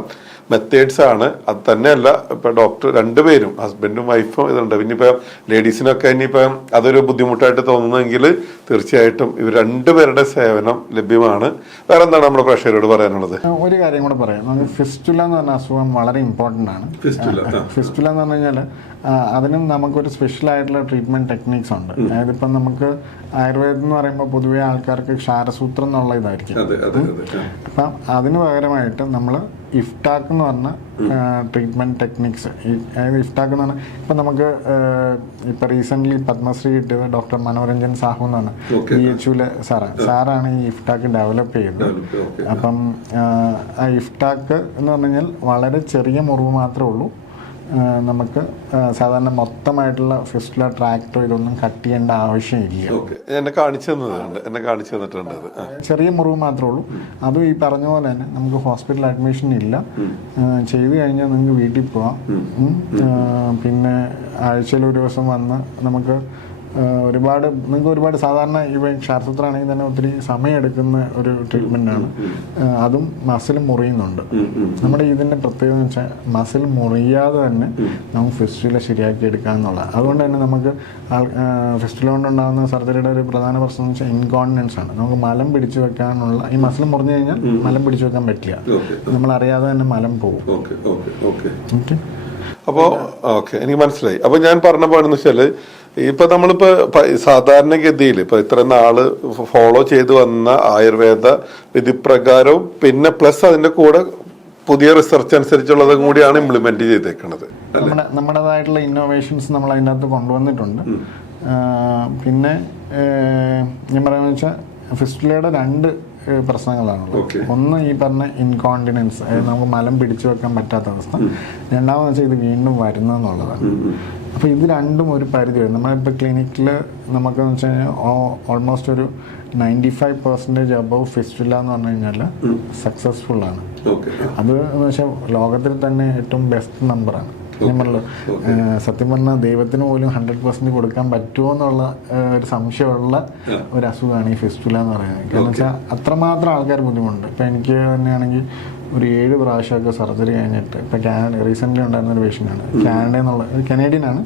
മെത്തേഡ്സ് ആണ്. അത് തന്നെയല്ല ഇപ്പൊ ഡോക്ടർ രണ്ടുപേരും ഹസ്ബൻഡും വൈഫും ഇതുണ്ട്. പിന്നെ ഇപ്പൊ ലേഡീസിനൊക്കെ ഇനിയിപ്പോ അതൊരു ബുദ്ധിമുട്ടായിട്ട് തോന്നുന്നെങ്കിൽ തീർച്ചയായിട്ടും ഇവർ രണ്ടുപേരുടെ സേവനം ലഭ്യമാണ്. വേറെ എന്താണ് നമ്മുടെ പ്രേക്ഷകരോട് പറയാനുള്ളത്? ഒരു കാര്യം കൂടെ പറയാം. നമുക്ക് ഫിസ്റ്റുല എന്ന് പറഞ്ഞ അസുഖം വളരെ ഇമ്പോർട്ടൻ്റ് ആണ്. ഫിസ്റ്റുല എന്ന് പറഞ്ഞു കഴിഞ്ഞാൽ അതിനും നമുക്കൊരു സ്പെഷ്യൽ ആയിട്ടുള്ള ട്രീറ്റ്മെന്റ് ടെക്നിക്സ് ഉണ്ട്. അതായത് ഇപ്പം നമുക്ക് ആയുർവേദം എന്ന് പറയുമ്പോൾ പൊതുവെ ആൾക്കാർക്ക് ക്ഷാരസൂത്രം എന്നുള്ള ഇതായിരിക്കും. അപ്പം അതിന് പകരമായിട്ട് നമ്മൾ ഇഫ്ടാക്ക് എന്ന് പറഞ്ഞ ട്രീറ്റ്മെന്റ് ടെക്നിക്സ്, അതായത് ഇഫ്ടാക്ക് എന്ന് പറഞ്ഞാൽ ഇപ്പം നമുക്ക് ഇപ്പം റീസെൻ്റ്ലി പത്മശ്രീ കിട്ടിയത് ഡോക്ടർ മനോരഞ്ജൻ സാഹു എന്നാണ്, BHUലെ സാറാണ് ഈ ഇഫ്ടാക്ക് ഡെവലപ്പ് ചെയ്തത്. അപ്പം ആ ഇഫ്ടാക്ക് എന്ന് പറഞ്ഞു കഴിഞ്ഞാൽ വളരെ ചെറിയ മുറിവ് മാത്രമേ ഉള്ളൂ. നമുക്ക് സാധാരണ മൊത്തമായിട്ടുള്ള ഫിസ്റ്റുല ട്രാക്ടോ ഇതൊന്നും കട്ട് ചെയ്യേണ്ട ആവശ്യമില്ല. എന്നെ കാണിച്ചു തന്നിട്ടുണ്ട്. ചെറിയ മുറിവ് മാത്രമേ ഉള്ളൂ. അതും ഈ പറഞ്ഞ പോലെ തന്നെ നമുക്ക് ഹോസ്പിറ്റൽ അഡ്മിഷൻ ഇല്ല. ചെയ്തു കഴിഞ്ഞാൽ നിങ്ങൾക്ക് വീട്ടിൽ പോവാം. പിന്നെ ആഴ്ചയിൽ ഒരു ദിവസം വന്ന് നമുക്ക് നിങ്ങൾക്ക് ഒരുപാട് സാധാരണ ഇവ ക്ഷാരസൂത്രമാണെങ്കിൽ തന്നെ ഒത്തിരി സമയമെടുക്കുന്ന ഒരു ട്രീറ്റ്മെൻറ്റാണ്. അതും മസിൽ മുറിയുന്നുണ്ട്. നമ്മുടെ ഇതിൻ്റെ പ്രത്യേകത എന്ന് വെച്ചാൽ മസിൽ മുറിയാതെ തന്നെ നമുക്ക് ഫിസ്റ്റുല ശരിയാക്കി എടുക്കാമെന്നുള്ളത്. അതുകൊണ്ട് തന്നെ നമുക്ക് ഫിസ്റ്റുല കൊണ്ടുണ്ടാകുന്ന സർജറിയുടെ ഒരു പ്രധാന പ്രശ്നം എന്ന് വെച്ചാൽ ഇൻകോണ്ടിനൻസ് ആണ്. നമുക്ക് മലം പിടിച്ചു വെക്കാനുള്ള, ഈ മസിൽ മുറിഞ്ഞു കഴിഞ്ഞാൽ മലം പിടിച്ചു വെക്കാൻ പറ്റില്ല. നമ്മളറിയാതെ തന്നെ മലം പോകും. ഓക്കെ, അപ്പോൾ എനിക്ക് മനസ്സിലായി. അപ്പോൾ ഞാൻ പറഞ്ഞ പോലെന്ന് വെച്ചാൽ ഇപ്പൊ നമ്മളിപ്പോ സാധാരണഗതിയിൽ ഇപ്പൊ ഇത്ര നാള് ഫോളോ ചെയ്തു വന്ന ആയുർവേദ വിധിപ്രകാരവും പിന്നെ പ്ലസ് അതിന്റെ കൂടെ പുതിയ റിസർച്ച് അനുസരിച്ചുള്ളതും കൂടിയാണ് ഇംപ്ലിമെന്റ് ചെയ്തേക്കുന്നത്. നമ്മുടേതായിട്ടുള്ള ഇന്നോവേഷൻസ് നമ്മൾ അതിനകത്ത് കൊണ്ടുവന്നിട്ടുണ്ട്. പിന്നെ ഞാൻ പറയുന്നത് വെച്ചാൽ ഫിസ്റ്റുലയുടെ രണ്ട് പ്രശ്നങ്ങളാണുള്ളത്. ഒന്ന് ഈ പറഞ്ഞ ഇൻകോണ്ടിനൻസ്, അതായത് നമുക്ക് മലം പിടിച്ചു വെക്കാൻ പറ്റാത്ത അവസ്ഥ. രണ്ടാമെന്ന് വെച്ചാൽ ഇത് വീണ്ടും വരുന്നതെന്നുള്ളതാണ്. അപ്പോൾ ഇത് രണ്ടും ഒരു പരിധി വരും. നമ്മളിപ്പോൾ ക്ലിനിക്കിൽ നമുക്കെന്ന് വെച്ച് കഴിഞ്ഞാൽ ഓൾമോസ്റ്റ് ഒരു 95% അബവ് ഫിസ്റ്റുല എന്ന് പറഞ്ഞു കഴിഞ്ഞാൽ സക്സസ്ഫുള്ളാണ്. അത് എന്ന് വെച്ചാൽ ലോകത്തിൽ തന്നെ ഏറ്റവും ബെസ്റ്റ് നമ്പറാണ്. നമ്മള് സത്യം പറഞ്ഞാൽ ദൈവത്തിന് പോലും 100% കൊടുക്കാൻ പറ്റുമോ എന്നുള്ള ഒരു സംശയമുള്ള ഒരു അസുഖമാണ് ഈ ഫിസ്റ്റുല എന്ന് പറയുന്നത്. കാരണം വെച്ചാൽ അത്രമാത്രം ആൾക്കാർ ബുദ്ധിമുട്ടുണ്ട്. ഇപ്പം എനിക്ക് തന്നെയാണെങ്കിൽ ഒരു 7 പ്രാവശ്യമൊക്കെ സർജറി കഴിഞ്ഞിട്ട് ഇപ്പം റീസെൻ്റ്ലി ഉണ്ടായിരുന്ന ഒരു പേഷ്യൻ്റാണ്, കാനഡയിൽ നിന്നുള്ള കനേഡിയനാണ്.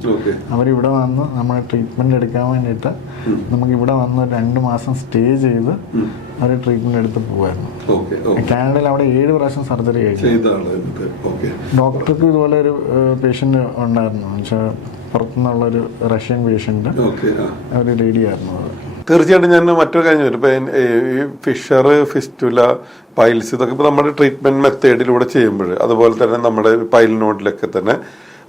അവരിവിടെ വന്ന് നമ്മൾ ട്രീറ്റ്മെൻറ്റ് എടുക്കാൻ വേണ്ടിയിട്ട് നമുക്ക് ഇവിടെ വന്ന് 2 മാസം സ്റ്റേ ചെയ്ത് അവർ ട്രീറ്റ്മെൻറ്റ് എടുത്ത് പോകുമായിരുന്നു. കാനഡയിൽ അവിടെ 7 പ്രാവശ്യം സർജറി കഴിഞ്ഞു. ഡോക്ടർക്ക് ഇതുപോലെ ഒരു പേഷ്യൻ്റ് ഉണ്ടായിരുന്നു, എന്നുവെച്ചാൽ പുറത്തുനിന്നുള്ളൊരു റഷ്യൻ പേഷ്യൻ്റ്, ഒരു ലേഡിയായിരുന്നു അത്. തീർച്ചയായിട്ടും ഞാൻ മറ്റൊരു കാര്യം വരും. ഇപ്പൊ ഈ ഫിഷർ, ഫിസ്റ്റുല, പൈൽസ് ഇതൊക്കെ ഇപ്പൊ നമ്മുടെ ട്രീറ്റ്മെന്റ് മെത്തേഡിലൂടെ ചെയ്യുമ്പോൾ അതുപോലെ തന്നെ നമ്മുടെ പൈൽ നോഡിലൊക്കെ തന്നെ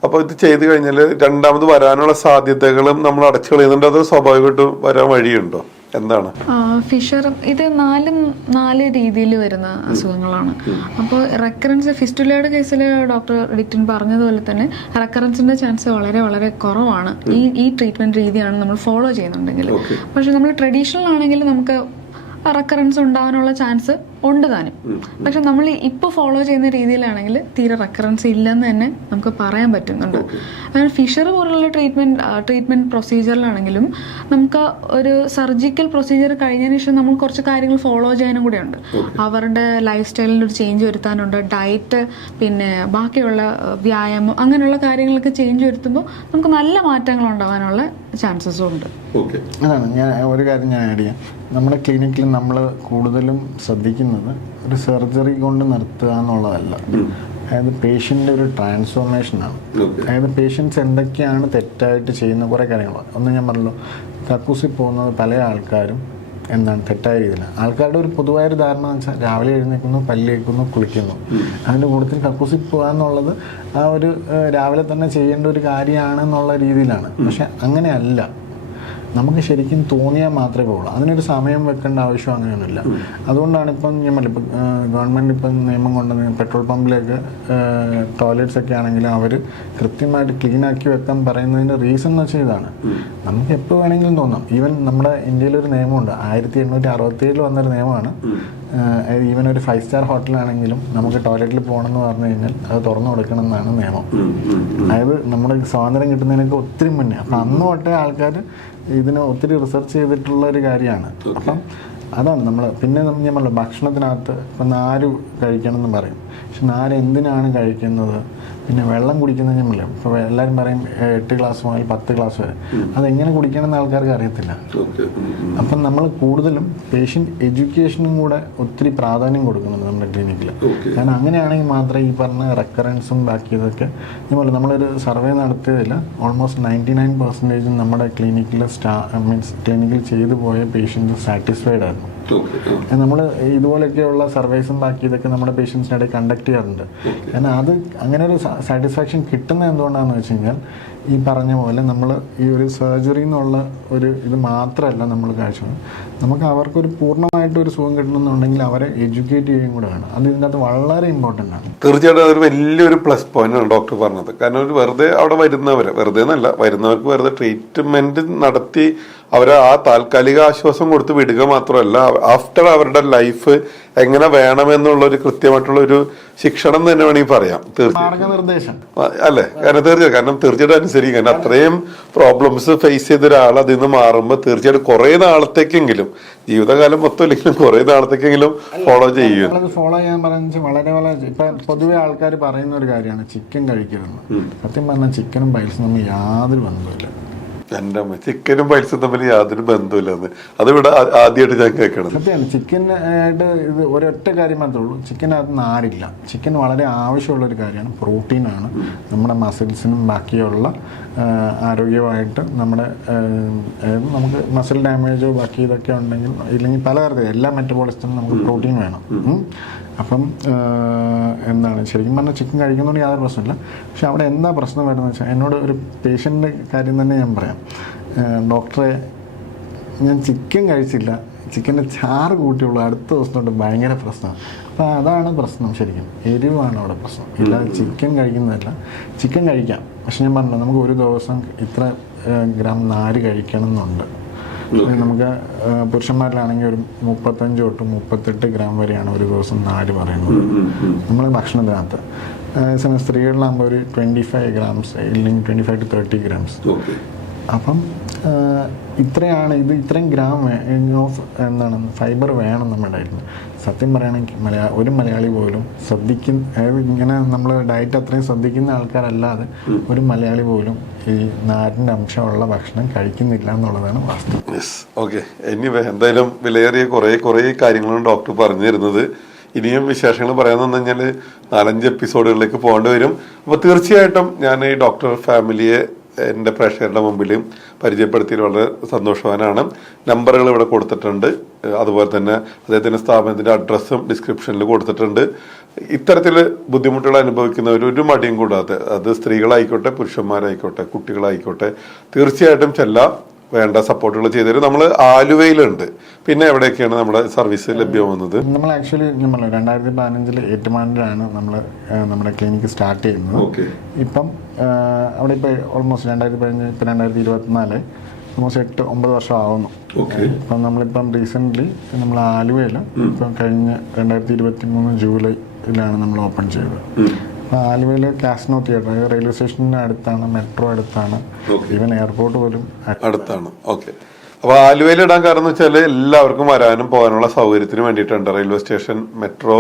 അപ്പോൾ ഇത് ചെയ്ത് കഴിഞ്ഞാൽ രണ്ടാമത് വരാനുള്ള സാധ്യതകളും നമ്മൾ അടച്ചു കളയുന്നുണ്ട്. അത് സ്വാഭാവികമായിട്ടും വരാൻ വഴിയുണ്ടോ? എന്താണ് ഫിഷർ? ഇത് 4 രീതിയിൽ വരുന്ന അസുഖങ്ങളാണ്. അപ്പോൾ റെക്കറൻസ് ഫിസ്റ്റുലയുടെ കേസിൽ ഡോക്ടർ ഡിക്റ്റൻ പറഞ്ഞതുപോലെ തന്നെ റെക്കറൻസിന്റെ ചാൻസ് വളരെ വളരെ കുറവാണ് ഈ ട്രീറ്റ്മെന്റ് രീതിയാണ് നമ്മൾ ഫോളോ ചെയ്യുന്നുണ്ടെങ്കിൽ. പക്ഷെ നമ്മൾ ട്രഡീഷണൽ ആണെങ്കിൽ നമുക്ക് റെക്കറൻസ് ഉണ്ടാകാനുള്ള ചാൻസ് ഉണ്ട് താനും. പക്ഷെ നമ്മൾ ഇപ്പോൾ ഫോളോ ചെയ്യുന്ന രീതിയിലാണെങ്കിൽ തീരെ റെക്കറൻസ് ഇല്ലെന്ന് തന്നെ നമുക്ക് പറയാൻ പറ്റുന്നുണ്ട്. അങ്ങനെ ഫിഷർ പോലുള്ള ട്രീറ്റ്മെന്റ് പ്രൊസീജിയറിലാണെങ്കിലും നമുക്ക് ഒരു സർജിക്കൽ പ്രൊസീജിയർ കഴിഞ്ഞതിന് ശേഷം നമ്മൾ കുറച്ച് കാര്യങ്ങൾ ഫോളോ ചെയ്യാനും കൂടെ ഉണ്ട്. അവരുടെ ലൈഫ് സ്റ്റൈലിൽ ഒരു ചേഞ്ച് വരുത്താനുണ്ട്, ഡയറ്റ്, പിന്നെ ബാക്കിയുള്ള വ്യായാമം, അങ്ങനെയുള്ള കാര്യങ്ങളൊക്കെ ചേഞ്ച് വരുത്തുമ്പോൾ നമുക്ക് നല്ല മാറ്റങ്ങൾ ഉണ്ടാകാനുള്ള ചാൻസസും ഉണ്ട്. അതാണ് ഞാൻ ഒരു കാര്യം ഞാൻ ആഡ് ചെയ്യാം. നമ്മുടെ ക്ലിനിക്കിൽ നമ്മൾ കൂടുതലും ശ്രദ്ധിക്കുന്നത് ചെയ്യുന്നത് ഒരു സർജറി കൊണ്ട് നിർത്തുക എന്നുള്ളതല്ല. അതായത് പേഷ്യൻ്റെ ഒരു ട്രാൻസ്ഫോർമേഷനാണ്. അതായത് പേഷ്യൻസ് എന്തൊക്കെയാണ് തെറ്റായിട്ട് ചെയ്യുന്ന കുറേ കാര്യങ്ങൾ. ഒന്ന് ഞാൻ പറഞ്ഞല്ലോ, കക്കൂസിൽ പോകുന്നത് പല ആൾക്കാരും എന്താണ് തെറ്റായ രീതിയിൽ. ആൾക്കാരുടെ ഒരു പൊതുവായൊരു ധാരണ എന്ന് വെച്ചാൽ രാവിലെ എഴുന്നേൽക്കുന്നു, പല്ല് തേക്കുന്നു, കുളിക്കുന്നു. അതിൻ്റെ കൂട്ടത്തിൽ കക്കൂസിൽ പോകുക എന്നുള്ളത് ആ ഒരു രാവിലെ തന്നെ ചെയ്യേണ്ട ഒരു കാര്യമാണെന്നുള്ള രീതിയിലാണ്. പക്ഷെ അങ്ങനെയല്ല. നമുക്ക് ശരിക്കും തോന്നിയാൽ മാത്രമേ പോകുള്ളൂ. അതിനൊരു സമയം വെക്കേണ്ട ആവശ്യം അങ്ങനെയൊന്നുമില്ല. അതുകൊണ്ടാണ് ഇപ്പം ഇപ്പം ഗവൺമെൻറ് ഇപ്പം നിയമം കൊണ്ടുവന്ന് പെട്രോൾ പമ്പിലേക്ക് ടോയ്ലറ്റ്സ് ഒക്കെ ആണെങ്കിലും അവർ കൃത്യമായിട്ട് ക്ലീൻ ആക്കി വെക്കാൻ പറയുന്നതിൻ്റെ റീസൺ എന്ന് വെച്ചാൽ ഇതാണ്. നമുക്ക് എപ്പോൾ വേണമെങ്കിലും തോന്നാം. ഈവൻ നമ്മുടെ ഇന്ത്യയിലൊരു നിയമമുണ്ട്, 1867 വന്നൊരു നിയമമാണ്. ഈവൻ ഒരു 5 സ്റ്റാർ ഹോട്ടലാണെങ്കിലും നമുക്ക് ടോയ്ലറ്റിൽ പോകണമെന്ന് പറഞ്ഞു കഴിഞ്ഞാൽ അത് തുറന്നു കൊടുക്കണം എന്നാണ് നിയമം. അതായത് നമ്മുടെ സ്വാതന്ത്ര്യം കിട്ടുന്നതിനൊക്കെ ഒത്തിരി മുന്നേ. അപ്പം അന്ന് തൊട്ടേ ആൾക്കാർ ഇതിന് ഒത്തിരി റിസർച്ച് ചെയ്തിട്ടുള്ള ഒരു കാര്യമാണ്. അപ്പം അതാണ് നമ്മൾ പിന്നെ ഞാൻ പറഞ്ഞത് ഭക്ഷണത്തിനകത്ത് ഇപ്പം നാര് കഴിക്കണം എന്ന് പറയും. പക്ഷെ നാര് എന്തിനാണ് കഴിക്കുന്നത്? പിന്നെ വെള്ളം കുടിക്കുന്നത് ഞാൻ പറയാം. ഇപ്പോൾ എല്ലാവരും പറയും 8 ഗ്ലാസ് മുതൽ 10 ഗ്ലാസ് വരെ. അതെങ്ങനെ കുടിക്കണം എന്ന് ആൾക്കാർക്ക് അറിയത്തില്ല. അപ്പം നമ്മൾ കൂടുതലും പേഷ്യൻ്റ് എഡ്യൂക്കേഷനും കൂടെ ഒത്തിരി പ്രാധാന്യം കൊടുക്കുന്നുണ്ട് നമ്മുടെ ക്ലിനിക്കിൽ. കാരണം അങ്ങനെയാണെങ്കിൽ മാത്രമേ ഈ പറഞ്ഞ റെക്കറൻസും ബാക്കി ഇതൊക്കെ ഇതുപോലെ നമ്മളൊരു സർവേ നടത്തിയതിൽ ഓൾമോസ്റ്റ് 99% നമ്മുടെ ക്ലിനിക്കിൽ മീൻസ് ക്ലിനിക്കിൽ ചെയ്തു പോയ പേഷ്യൻസ് സാറ്റിസ്ഫൈഡ് ആയിരുന്നു. നമ്മൾ ഇതുപോലെയൊക്കെയുള്ള സർവേസും ബാക്കി ഇതൊക്കെ നമ്മുടെ പേഷ്യൻസിൻ്റെ ഇടയിൽ കണ്ടക്ട് ചെയ്യാറുണ്ട്. കാരണം അത് അങ്ങനെ ഒരു സാറ്റിസ്ഫാക്ഷൻ കിട്ടുന്നത് എന്തുകൊണ്ടാണെന്ന് വെച്ച് കഴിഞ്ഞാൽ ഈ പറഞ്ഞ പോലെ നമ്മൾ ഈ ഒരു സർജറി എന്നുള്ള ഒരു ഇത് മാത്രമല്ല നമ്മൾ കാഴ്ച, നമുക്ക് അവർക്കൊരു പൂർണ്ണമായിട്ടൊരു സുഖം കിട്ടണമെന്നുണ്ടെങ്കിൽ അവരെ എഡ്യൂക്കേറ്റ് ചെയ്യുകയും കൂടെ വേണം. അത് ഇതിൻ്റെ അകത്ത് വളരെ ഇമ്പോർട്ടൻ്റ് ആണ്. തീർച്ചയായിട്ടും അതൊരു വലിയൊരു പ്ലസ് പോയിന്റ് ആണ് ഡോക്ടർ പറഞ്ഞത്. കാരണം ഒരു വെറുതെ അവിടെ വെറുതെ എന്നല്ല, വരുന്നവർക്ക് വെറുതെ ട്രീറ്റ്മെന്റ് നടത്തി അവരെ ആ താൽക്കാലിക ആശ്വാസം കൊടുത്ത് വിടുക മാത്രമല്ല, ആഫ്റ്റർ അവരുടെ ലൈഫ് എങ്ങനെ വേണമെന്നുള്ള ഒരു കൃത്യമായിട്ടുള്ള ഒരു ശിക്ഷണം തന്നെ വേണമെങ്കിൽ പറയാം. മാർഗനിർദ്ദേശം അല്ലേ? കാരണം തീർച്ചയായിട്ടും അനുസരിക്കും. കാരണം അത്രയും പ്രോബ്ലംസ് ഫേസ് ചെയ്ത ഒരാൾ അതിൽ നിന്ന് മാറുമ്പോൾ തീർച്ചയായിട്ടും കുറെ നാളത്തേക്കെങ്കിലും, ജീവിതകാലം മൊത്തം ഇല്ലെങ്കിലും കുറെ നാളത്തേക്കെങ്കിലും ഫോളോ ചെയ്യും. ഫോളോ ചെയ്യാൻ പറയുന്നത് വളരെ ഇപ്പൊ പൊതുവെ ആൾക്കാർ പറയുന്ന ഒരു കാര്യമാണ് ചിക്കൻ കഴിക്കരുത്. സത്യം പറഞ്ഞാൽ ചിക്കനും പൈൽസും തമ്മിൽ യാതൊരു ബന്ധമില്ല. എൻ്റെ അമ്മ, ചിക്കനും പൈൽസും തമ്മിൽ യാതൊരു ബന്ധമില്ലെന്ന് അതിവിടെ ആദ്യമായിട്ട് ഞാൻ കേൾക്കണം. സത്യമാണ്. ചിക്കനായിട്ട് ഇത് ഒരൊറ്റ കാര്യം മാത്രമേ ഉള്ളൂ, ചിക്കനകത്ത് നാരില്ല. ചിക്കൻ വളരെ ആവശ്യമുള്ളൊരു കാര്യമാണ്, പ്രോട്ടീനാണ്. നമ്മുടെ മസിൽസിനും ബാക്കിയുള്ള ആരോഗ്യമായിട്ട് നമ്മുടെ നമുക്ക് മസിൽ ഡാമേജോ ബാക്കി ഇതൊക്കെ ഉണ്ടെങ്കിൽ ഇല്ലെങ്കിൽ പല തരത്തിൽ എല്ലാ മെറ്റബോളിസത്തിനും നമുക്ക് പ്രോട്ടീൻ വേണം. അപ്പം എന്താണ് ശരിക്കും പറഞ്ഞാൽ ചിക്കൻ കഴിക്കുന്നതുകൊണ്ട് യാതൊരു പ്രശ്നമില്ല. പക്ഷെ അവിടെ എന്താ പ്രശ്നം വരുന്നത് വെച്ചാൽ, എന്നോട് ഒരു പേഷ്യൻ്റെ കാര്യം തന്നെ ഞാൻ പറയാം. ഡോക്ടറെ, ഞാൻ ചിക്കൻ കഴിച്ചില്ല, ചിക്കൻ്റെ ചാറ് കൂട്ടിയുള്ളൂ, അടുത്ത ദിവസം തൊട്ട് ഭയങ്കര പ്രശ്നമാണ്. അപ്പോൾ അതാണ് പ്രശ്നം. ശരിക്കും എരിവാണ് അവിടെ പ്രശ്നം, ഇല്ലാതെ ചിക്കൻ കഴിക്കുന്നതല്ല. ചിക്കൻ കഴിക്കാം, പക്ഷെ ഞാൻ പറഞ്ഞു നമുക്ക് ഒരു ദിവസം ഇത്ര ഗ്രാം നാര് കഴിക്കണം എന്നുണ്ട്. നമുക്ക് പുരുഷന്മാരിലാണെങ്കിൽ ഒരു 35 തൊട്ട് 38 ഗ്രാം വരെയാണ് ഒരു ദിവസം നാര് പറയുന്നത് നമ്മൾ ഭക്ഷണത്തിനകത്ത്. അതേസമയം സ്ത്രീകളിലാകുമ്പോൾ ഒരു 25 ഗ്രാംസ് ഇല്ലെങ്കിൽ 25 to 30 ഗ്രാംസ്. അപ്പം ഇത്രയാണ് ഇത്, ഇത്രയും ഗ്രാം ഓഫ് എന്താണ് ഫൈബർ വേണം നമ്മുടെ ഡയറ്റിന്. സത്യം പറയുകയാണെങ്കിൽ ഒരു മലയാളി പോലും അതായത് ഇങ്ങനെ നമ്മൾ ഡയറ്റ് അത്രയും ശ്രദ്ധിക്കുന്ന ആൾക്കാരല്ലാതെ ഒരു മലയാളി പോലും ഈ നാരിൻ്റെ അംശമുള്ള ഭക്ഷണം കഴിക്കുന്നില്ല എന്നുള്ളതാണ് വാസ്തവം. ഓക്കെ, എനിവേ എന്തായാലും വിലയേറിയ കുറേ കാര്യങ്ങളും ഡോക്ടർ പറഞ്ഞു തരുന്നത്. ഇനിയും വിശേഷങ്ങൾ പറയാമെന്ന് പറഞ്ഞാൽ 4-5 എപ്പിസോഡുകളിലേക്ക് പോകേണ്ടി വരും. അപ്പോൾ തീർച്ചയായിട്ടും ഞാൻ ഈ ഡോക്ടർ ഫാമിലിയെ എൻ്റെ പ്രേക്ഷകരുടെ മുമ്പിൽ പരിചയപ്പെടുത്തിയതിൽ വളരെ സന്തോഷവാനാണ്. നമ്പറുകൾ ഇവിടെ കൊടുത്തിട്ടുണ്ട്. അതുപോലെ തന്നെ അദ്ദേഹത്തിൻ്റെ സ്ഥാപനത്തിൻ്റെ അഡ്രസ്സും ഡിസ്ക്രിപ്ഷനിൽ കൊടുത്തിട്ടുണ്ട്. ഇത്തരത്തിൽ ബുദ്ധിമുട്ടുകൾ അനുഭവിക്കുന്നവർ ഒരു മടിയും കൂടാതെ, അത് സ്ത്രീകളായിക്കോട്ടെ പുരുഷന്മാരായിക്കോട്ടെ കുട്ടികളായിക്കോട്ടെ, തീർച്ചയായിട്ടും ചെല്ലാം. വേണ്ട സപ്പോർട്ടുകൾ ചെയ്തുതരും. നമ്മൾ ആലുവയിലുണ്ട്. പിന്നെ എവിടെയൊക്കെയാണ് നമ്മുടെ സർവീസ് ലഭ്യമാകുന്നത്? നമ്മൾ ആക്ച്വലി 2015 ഏറ്റുമാനൂരാണ് നമ്മൾ നമ്മുടെ ക്ലിനിക്ക് സ്റ്റാർട്ട് ചെയ്യുന്നത്. ഇപ്പം അവിടെ ഇപ്പോൾ ഓൾമോസ്റ്റ് 2015 ഇപ്പം 2024 ഓൾമോസ്റ്റ് 8-9 വർഷം ആവുന്നു. ഇപ്പം നമ്മളിപ്പം റീസെൻ്റ്ലി നമ്മൾ ആലുവയിൽ ഇപ്പം കഴിഞ്ഞ 2023 ജൂലൈയിലാണ് നമ്മൾ ഓപ്പൺ ചെയ്തത്. അപ്പോൾ ആലുവയിൽ കാസിനോ തിയേറ്റർ, റെയിൽവേ സ്റ്റേഷൻ്റെ അടുത്താണ്, മെട്രോ അടുത്താണ്, ഈവൻ എയർപോർട്ട് പോലും അടുത്താണ്. ഓക്കെ. അപ്പോൾ ആലുവയിൽ ഇടാൻ കാരണം എന്ന് വെച്ചാൽ എല്ലാവർക്കും വരാനും പോകാനുള്ള സൗകര്യത്തിന് വേണ്ടിയിട്ടുണ്ട്. റെയിൽവേ സ്റ്റേഷൻ, മെട്രോ,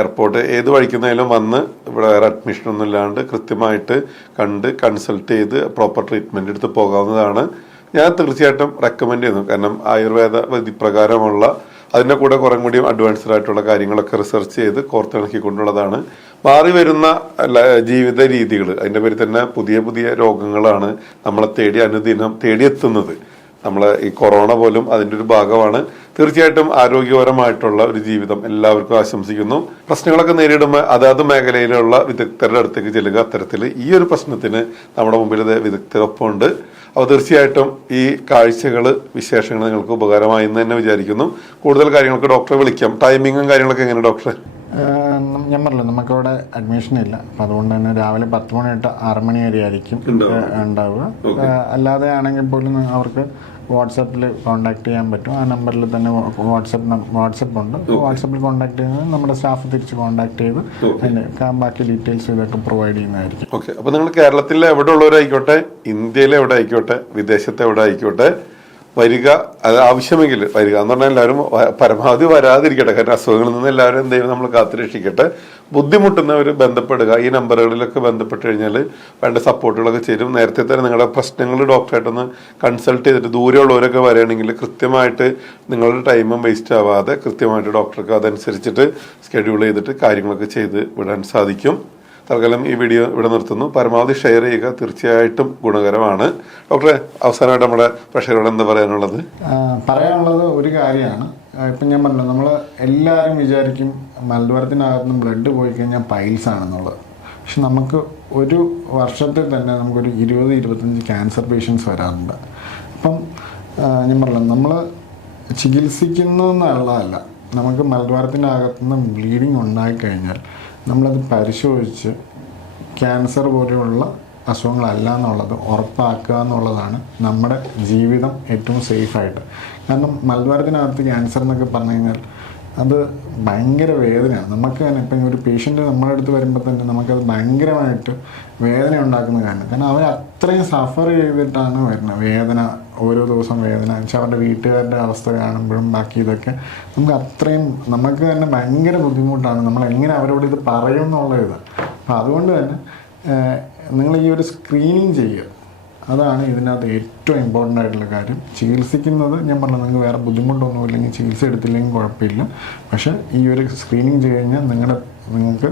എയർപോർട്ട് ഏത് വഴിക്കുന്നതിലും വന്ന് ഇവിടെ വേറെ അഡ്മിഷനൊന്നും ഇല്ലാണ്ട് കൃത്യമായിട്ട് കണ്ട് കൺസൾട്ട് ചെയ്ത് പ്രോപ്പർ ട്രീറ്റ്മെൻറ്റ് എടുത്ത് പോകാവുന്നതാണ്. ഞാൻ തീർച്ചയായിട്ടും റെക്കമെൻഡ് ചെയ്യുന്നു. കാരണം ആയുർവേദ വിധിപ്രകാരമുള്ള അതിൻ്റെ കൂടെ കുറേ കൂടിയും അഡ്വാൻസ്ഡ് ആയിട്ടുള്ള കാര്യങ്ങളൊക്കെ റിസർച്ച് ചെയ്ത് കോർത്തിണക്കിക്കൊണ്ടുള്ളതാണ്. മാറി വരുന്ന ജീവിത രീതികൾ, അതിൻ്റെ പേരിൽ തന്നെ പുതിയ പുതിയ രോഗങ്ങളാണ് നമ്മളെ അനുദിനം തേടിയെത്തുന്നത്. നമ്മളെ ഈ കൊറോണ പോലും അതിൻ്റെ ഒരു ഭാഗമാണ്. തീർച്ചയായിട്ടും ആരോഗ്യപരമായിട്ടുള്ള ഒരു ജീവിതം എല്ലാവർക്കും ആശംസിക്കുന്നു. പ്രശ്നങ്ങളൊക്കെ നേരിടുമ്പോൾ അതാത് മേഖലയിലുള്ള വിദഗ്ധരുടെ അടുത്തേക്ക് ചെല്ലുക. അത്തരത്തിൽ ഈ ഒരു പ്രശ്നത്തിന് നമ്മുടെ മുമ്പിൽ വിദഗ്ധരൊപ്പം ഉണ്ട്. അപ്പോൾ തീർച്ചയായിട്ടും ഈ കാഴ്ചകൾ, വിശേഷങ്ങൾ നിങ്ങൾക്ക് ഉപകാരമായി എന്ന് തന്നെ വിചാരിക്കുന്നു. കൂടുതൽ കാര്യങ്ങൾക്ക് ഡോക്ടറെ വിളിക്കാം. ടൈമിങ്ങും കാര്യങ്ങളൊക്കെ എങ്ങനെ ഡോക്ടറെ? ഞാൻ പറഞ്ഞല്ലോ, നമുക്കവിടെ അഡ്മിഷൻ ഇല്ല. അപ്പം അതുകൊണ്ട് തന്നെ രാവിലെ 10 മണി തൊട്ട് 6 മണി വരെ ആയിരിക്കും ഉണ്ടാവുക. അല്ലാതെ ആണെങ്കിൽ പോലും അവർക്ക് വാട്സാപ്പിൽ കോൺടാക്ട് ചെയ്യാൻ പറ്റും. ആ നമ്പറിൽ തന്നെ വാട്സപ്പ് ഉണ്ട്. വാട്സപ്പിൽ കോൺടാക്ട് ചെയ്യുന്നത് നമ്മുടെ സ്റ്റാഫ് തിരിച്ച് കോൺടാക്ട് ചെയ്ത് അതിൻ്റെ ബാക്കി ഡീറ്റെയിൽസ് ഇതൊക്കെ പ്രൊവൈഡ് ചെയ്യുന്നതായിരിക്കും. ഓക്കെ. അപ്പോൾ നിങ്ങൾ കേരളത്തിൽ എവിടെ ഉള്ളവരായിക്കോട്ടെ, ഇന്ത്യയിൽ എവിടെ ആയിക്കോട്ടെ, വിദേശത്ത് എവിടെ ആയിക്കോട്ടെ, വരിക. അത് ആവശ്യമെങ്കിൽ വരിക എന്ന് പറഞ്ഞാൽ എല്ലാവരും പരമാവധി വരാതിരിക്കട്ടെ. കാരണം അസുഖങ്ങളിൽ നിന്ന് എല്ലാവരും എന്തെങ്കിലും നമ്മൾ കാത്തുരക്ഷിക്കട്ടെ. ബുദ്ധിമുട്ടുന്നവർ ബന്ധപ്പെടുക. ഈ നമ്പറുകളിലൊക്കെ ബന്ധപ്പെട്ട് കഴിഞ്ഞാൽ വേണ്ട സപ്പോർട്ടുകളൊക്കെ ചേരും. നേരത്തെ തന്നെ നിങ്ങളുടെ പ്രശ്നങ്ങൾ ഡോക്ടറായിട്ടൊന്ന് കൺസൾട്ട് ചെയ്തിട്ട് ദൂരെയുള്ളവരൊക്കെ വരികയാണെങ്കിൽ കൃത്യമായിട്ട് നിങ്ങളുടെ ടൈമും വേസ്റ്റ് ആവാതെ കൃത്യമായിട്ട് ഡോക്ടർക്ക് അതനുസരിച്ചിട്ട് സ്കെഡ്യൂൾ ചെയ്തിട്ട് കാര്യങ്ങളൊക്കെ ചെയ്ത് വിടാൻ സാധിക്കും. തൽക്കാലം ഈ വീഡിയോ ഇവിടെ നിർത്തുന്നു. പരമാവധി ഷെയർ ചെയ്യുക, തീർച്ചയായിട്ടും ഗുണകരമാണ്. ഡോക്ടറെ, അവസാനമായിട്ട് നമ്മുടെ പ്രേക്ഷകരോട് എന്താ പറയാനുള്ളത്? ഒരു കാര്യമാണ്. ഇപ്പം ഞാൻ പറഞ്ഞു, നമ്മൾ എല്ലാവരും വിചാരിക്കും മലദ്വാരത്തിനകത്തുനിന്ന് ബ്ലഡ് പോയി കഴിഞ്ഞാൽ പൈൽസ് ആണെന്നുള്ളത്. പക്ഷെ നമുക്ക് ഒരു വർഷത്തിൽ തന്നെ നമുക്കൊരു 20-25 ക്യാൻസർ പേഷ്യൻസ് വരാറുണ്ട്. അപ്പം ഞാൻ പറഞ്ഞു, നമ്മൾ ചികിത്സിക്കുന്നതെന്നുള്ളതല്ല, നമുക്ക് മലദ്വാരത്തിൻ്റെ അകത്തുനിന്ന് ബ്ലീഡിങ് ഉണ്ടായിക്കഴിഞ്ഞാൽ നമ്മളത് പരിശോധിച്ച് ക്യാൻസർ പോലെയുള്ള അസുഖങ്ങളല്ല എന്നുള്ളത് ഉറപ്പാക്കുക എന്നുള്ളതാണ് നമ്മുടെ ജീവിതം ഏറ്റവും സേഫായിട്ട്. കാരണം മലദ്വാരത്തിനകത്ത് ക്യാൻസർ എന്നൊക്കെ പറഞ്ഞു കഴിഞ്ഞാൽ അത് ഭയങ്കര വേദനയാണ്. നമുക്ക് തന്നെ ഇപ്പം ഒരു പേഷ്യൻ്റ് നമ്മുടെ അടുത്ത് വരുമ്പോൾ തന്നെ നമുക്കത് ഭയങ്കരമായിട്ട് വേദന ഉണ്ടാക്കുന്ന കാരണം അവർ അത്രയും സഫർ ചെയ്തിട്ടാണ് വരുന്നത്. വേദന, ഓരോ ദിവസം വേദന വെച്ചാൽ അവരുടെ വീട്ടുകാരുടെ അവസ്ഥ കാണുമ്പോഴും ബാക്കി ഇതൊക്കെ നമുക്ക് തന്നെ ഭയങ്കര ബുദ്ധിമുട്ടാണ്. നമ്മൾ എങ്ങനെ അവരോട് ഇത് പറയും എന്നുള്ളത്. അപ്പം അതുകൊണ്ട് തന്നെ നിങ്ങൾ ഈ ഒരു സ്ക്രീനിങ് ചെയ്യുക, അതാണ് ഇതിനകത്ത് ഏറ്റവും ഇമ്പോർട്ടൻ്റ് ആയിട്ടുള്ള കാര്യം. ചികിത്സിക്കുന്നത് ഞാൻ പറഞ്ഞു, നിങ്ങൾക്ക് വേറെ ബുദ്ധിമുട്ടൊന്നും ഇല്ലെങ്കിൽ ചികിത്സ എടുത്തില്ലെങ്കിൽ കുഴപ്പമില്ല. പക്ഷേ ഈ ഒരു സ്ക്രീനിങ് ചെയ്ത് കഴിഞ്ഞാൽ നിങ്ങൾക്ക്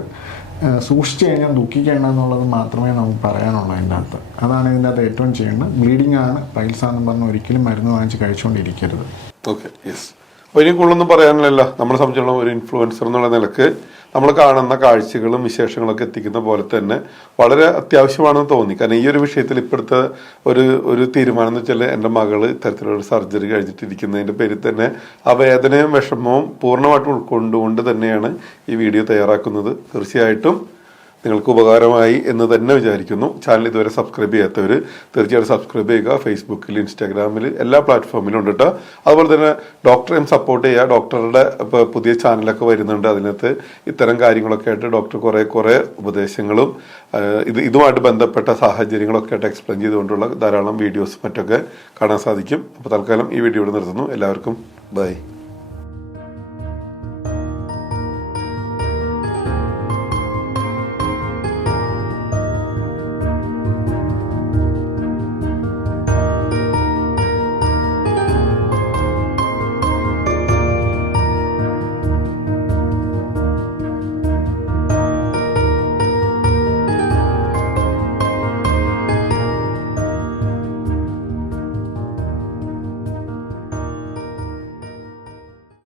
സൂക്ഷിച്ചു കഴിഞ്ഞാൽ ദുഃഖിക്കേണ്ട എന്നുള്ളത് മാത്രമേ നമുക്ക് പറയാനുള്ളൂ അതിൻ്റെ അകത്ത്. അതാണ് ഇതിൻ്റെ അകത്ത് ഏറ്റവും ചെയ്യേണ്ടത്. ബ്ലീഡിംഗ് ആണ്, പൈൽസ് ആണെന്ന് പറഞ്ഞ് ഒരിക്കലും മരുന്ന് വാങ്ങിച്ച് കഴിച്ചുകൊണ്ടിരിക്കരുത്. Okay, yes. അപ്പോൾ ഇനി കൂടുതലൊന്നും പറയാനില്ല. നമ്മളെ സംബന്ധിച്ചിടത്തോളം ഒരു ഇൻഫ്ലുവൻസർ എന്നുള്ള നിലക്ക് നമ്മൾ കാണുന്ന കാഴ്ചകളും വിശേഷങ്ങളൊക്കെ എത്തിക്കുന്ന പോലെ തന്നെ വളരെ അത്യാവശ്യമാണെന്ന് തോന്നി. കാരണം ഈ ഒരു വിഷയത്തിൽ ഇപ്പോഴത്തെ ഒരു തീരുമാനം എന്ന് വെച്ചാൽ എൻ്റെ മകള് ഇത്തരത്തിലുള്ള സർജറി കഴിഞ്ഞിട്ടിരിക്കുന്നതിൻ്റെ പേരിൽ തന്നെ ആ വേദനയും വിഷമവും പൂർണ്ണമായിട്ടും ഉൾക്കൊണ്ടുകൊണ്ട് തന്നെയാണ് ഈ വീഡിയോ തയ്യാറാക്കുന്നത്. തീർച്ചയായിട്ടും നിങ്ങൾക്ക് ഉപകാരമായി എന്ന് തന്നെ വിചാരിക്കുന്നു. ചാനൽ ഇതുവരെ സബ്സ്ക്രൈബ് ചെയ്യാത്തവർ തീർച്ചയായിട്ടും സബ്സ്ക്രൈബ് ചെയ്യുക. ഫേസ്ബുക്കിൽ, ഇൻസ്റ്റാഗ്രാമിൽ, എല്ലാ പ്ലാറ്റ്ഫോമിലും ഉണ്ട് കേട്ടോ. അതുപോലെ തന്നെ ഡോക്ടറെയും സപ്പോർട്ട് ചെയ്യുക. ഡോക്ടറുടെ ഇപ്പോൾ പുതിയ ചാനലൊക്കെ വരുന്നുണ്ട്. അതിനകത്ത് ഇത്തരം കാര്യങ്ങളൊക്കെ ആയിട്ട് ഡോക്ടർ കുറേ ഉപദേശങ്ങളും ഇതുമായിട്ട് ബന്ധപ്പെട്ട സാഹചര്യങ്ങളൊക്കെ ആയിട്ട് എക്സ്പ്ലെയിൻ ചെയ്തുകൊണ്ടുള്ള ധാരാളം വീഡിയോസ് മറ്റൊക്കെ കാണാൻ സാധിക്കും. അപ്പോൾ തൽക്കാലം ഈ വീഡിയോ ഇവിടെ നിർത്തുന്നു. എല്ലാവർക്കും ബൈ.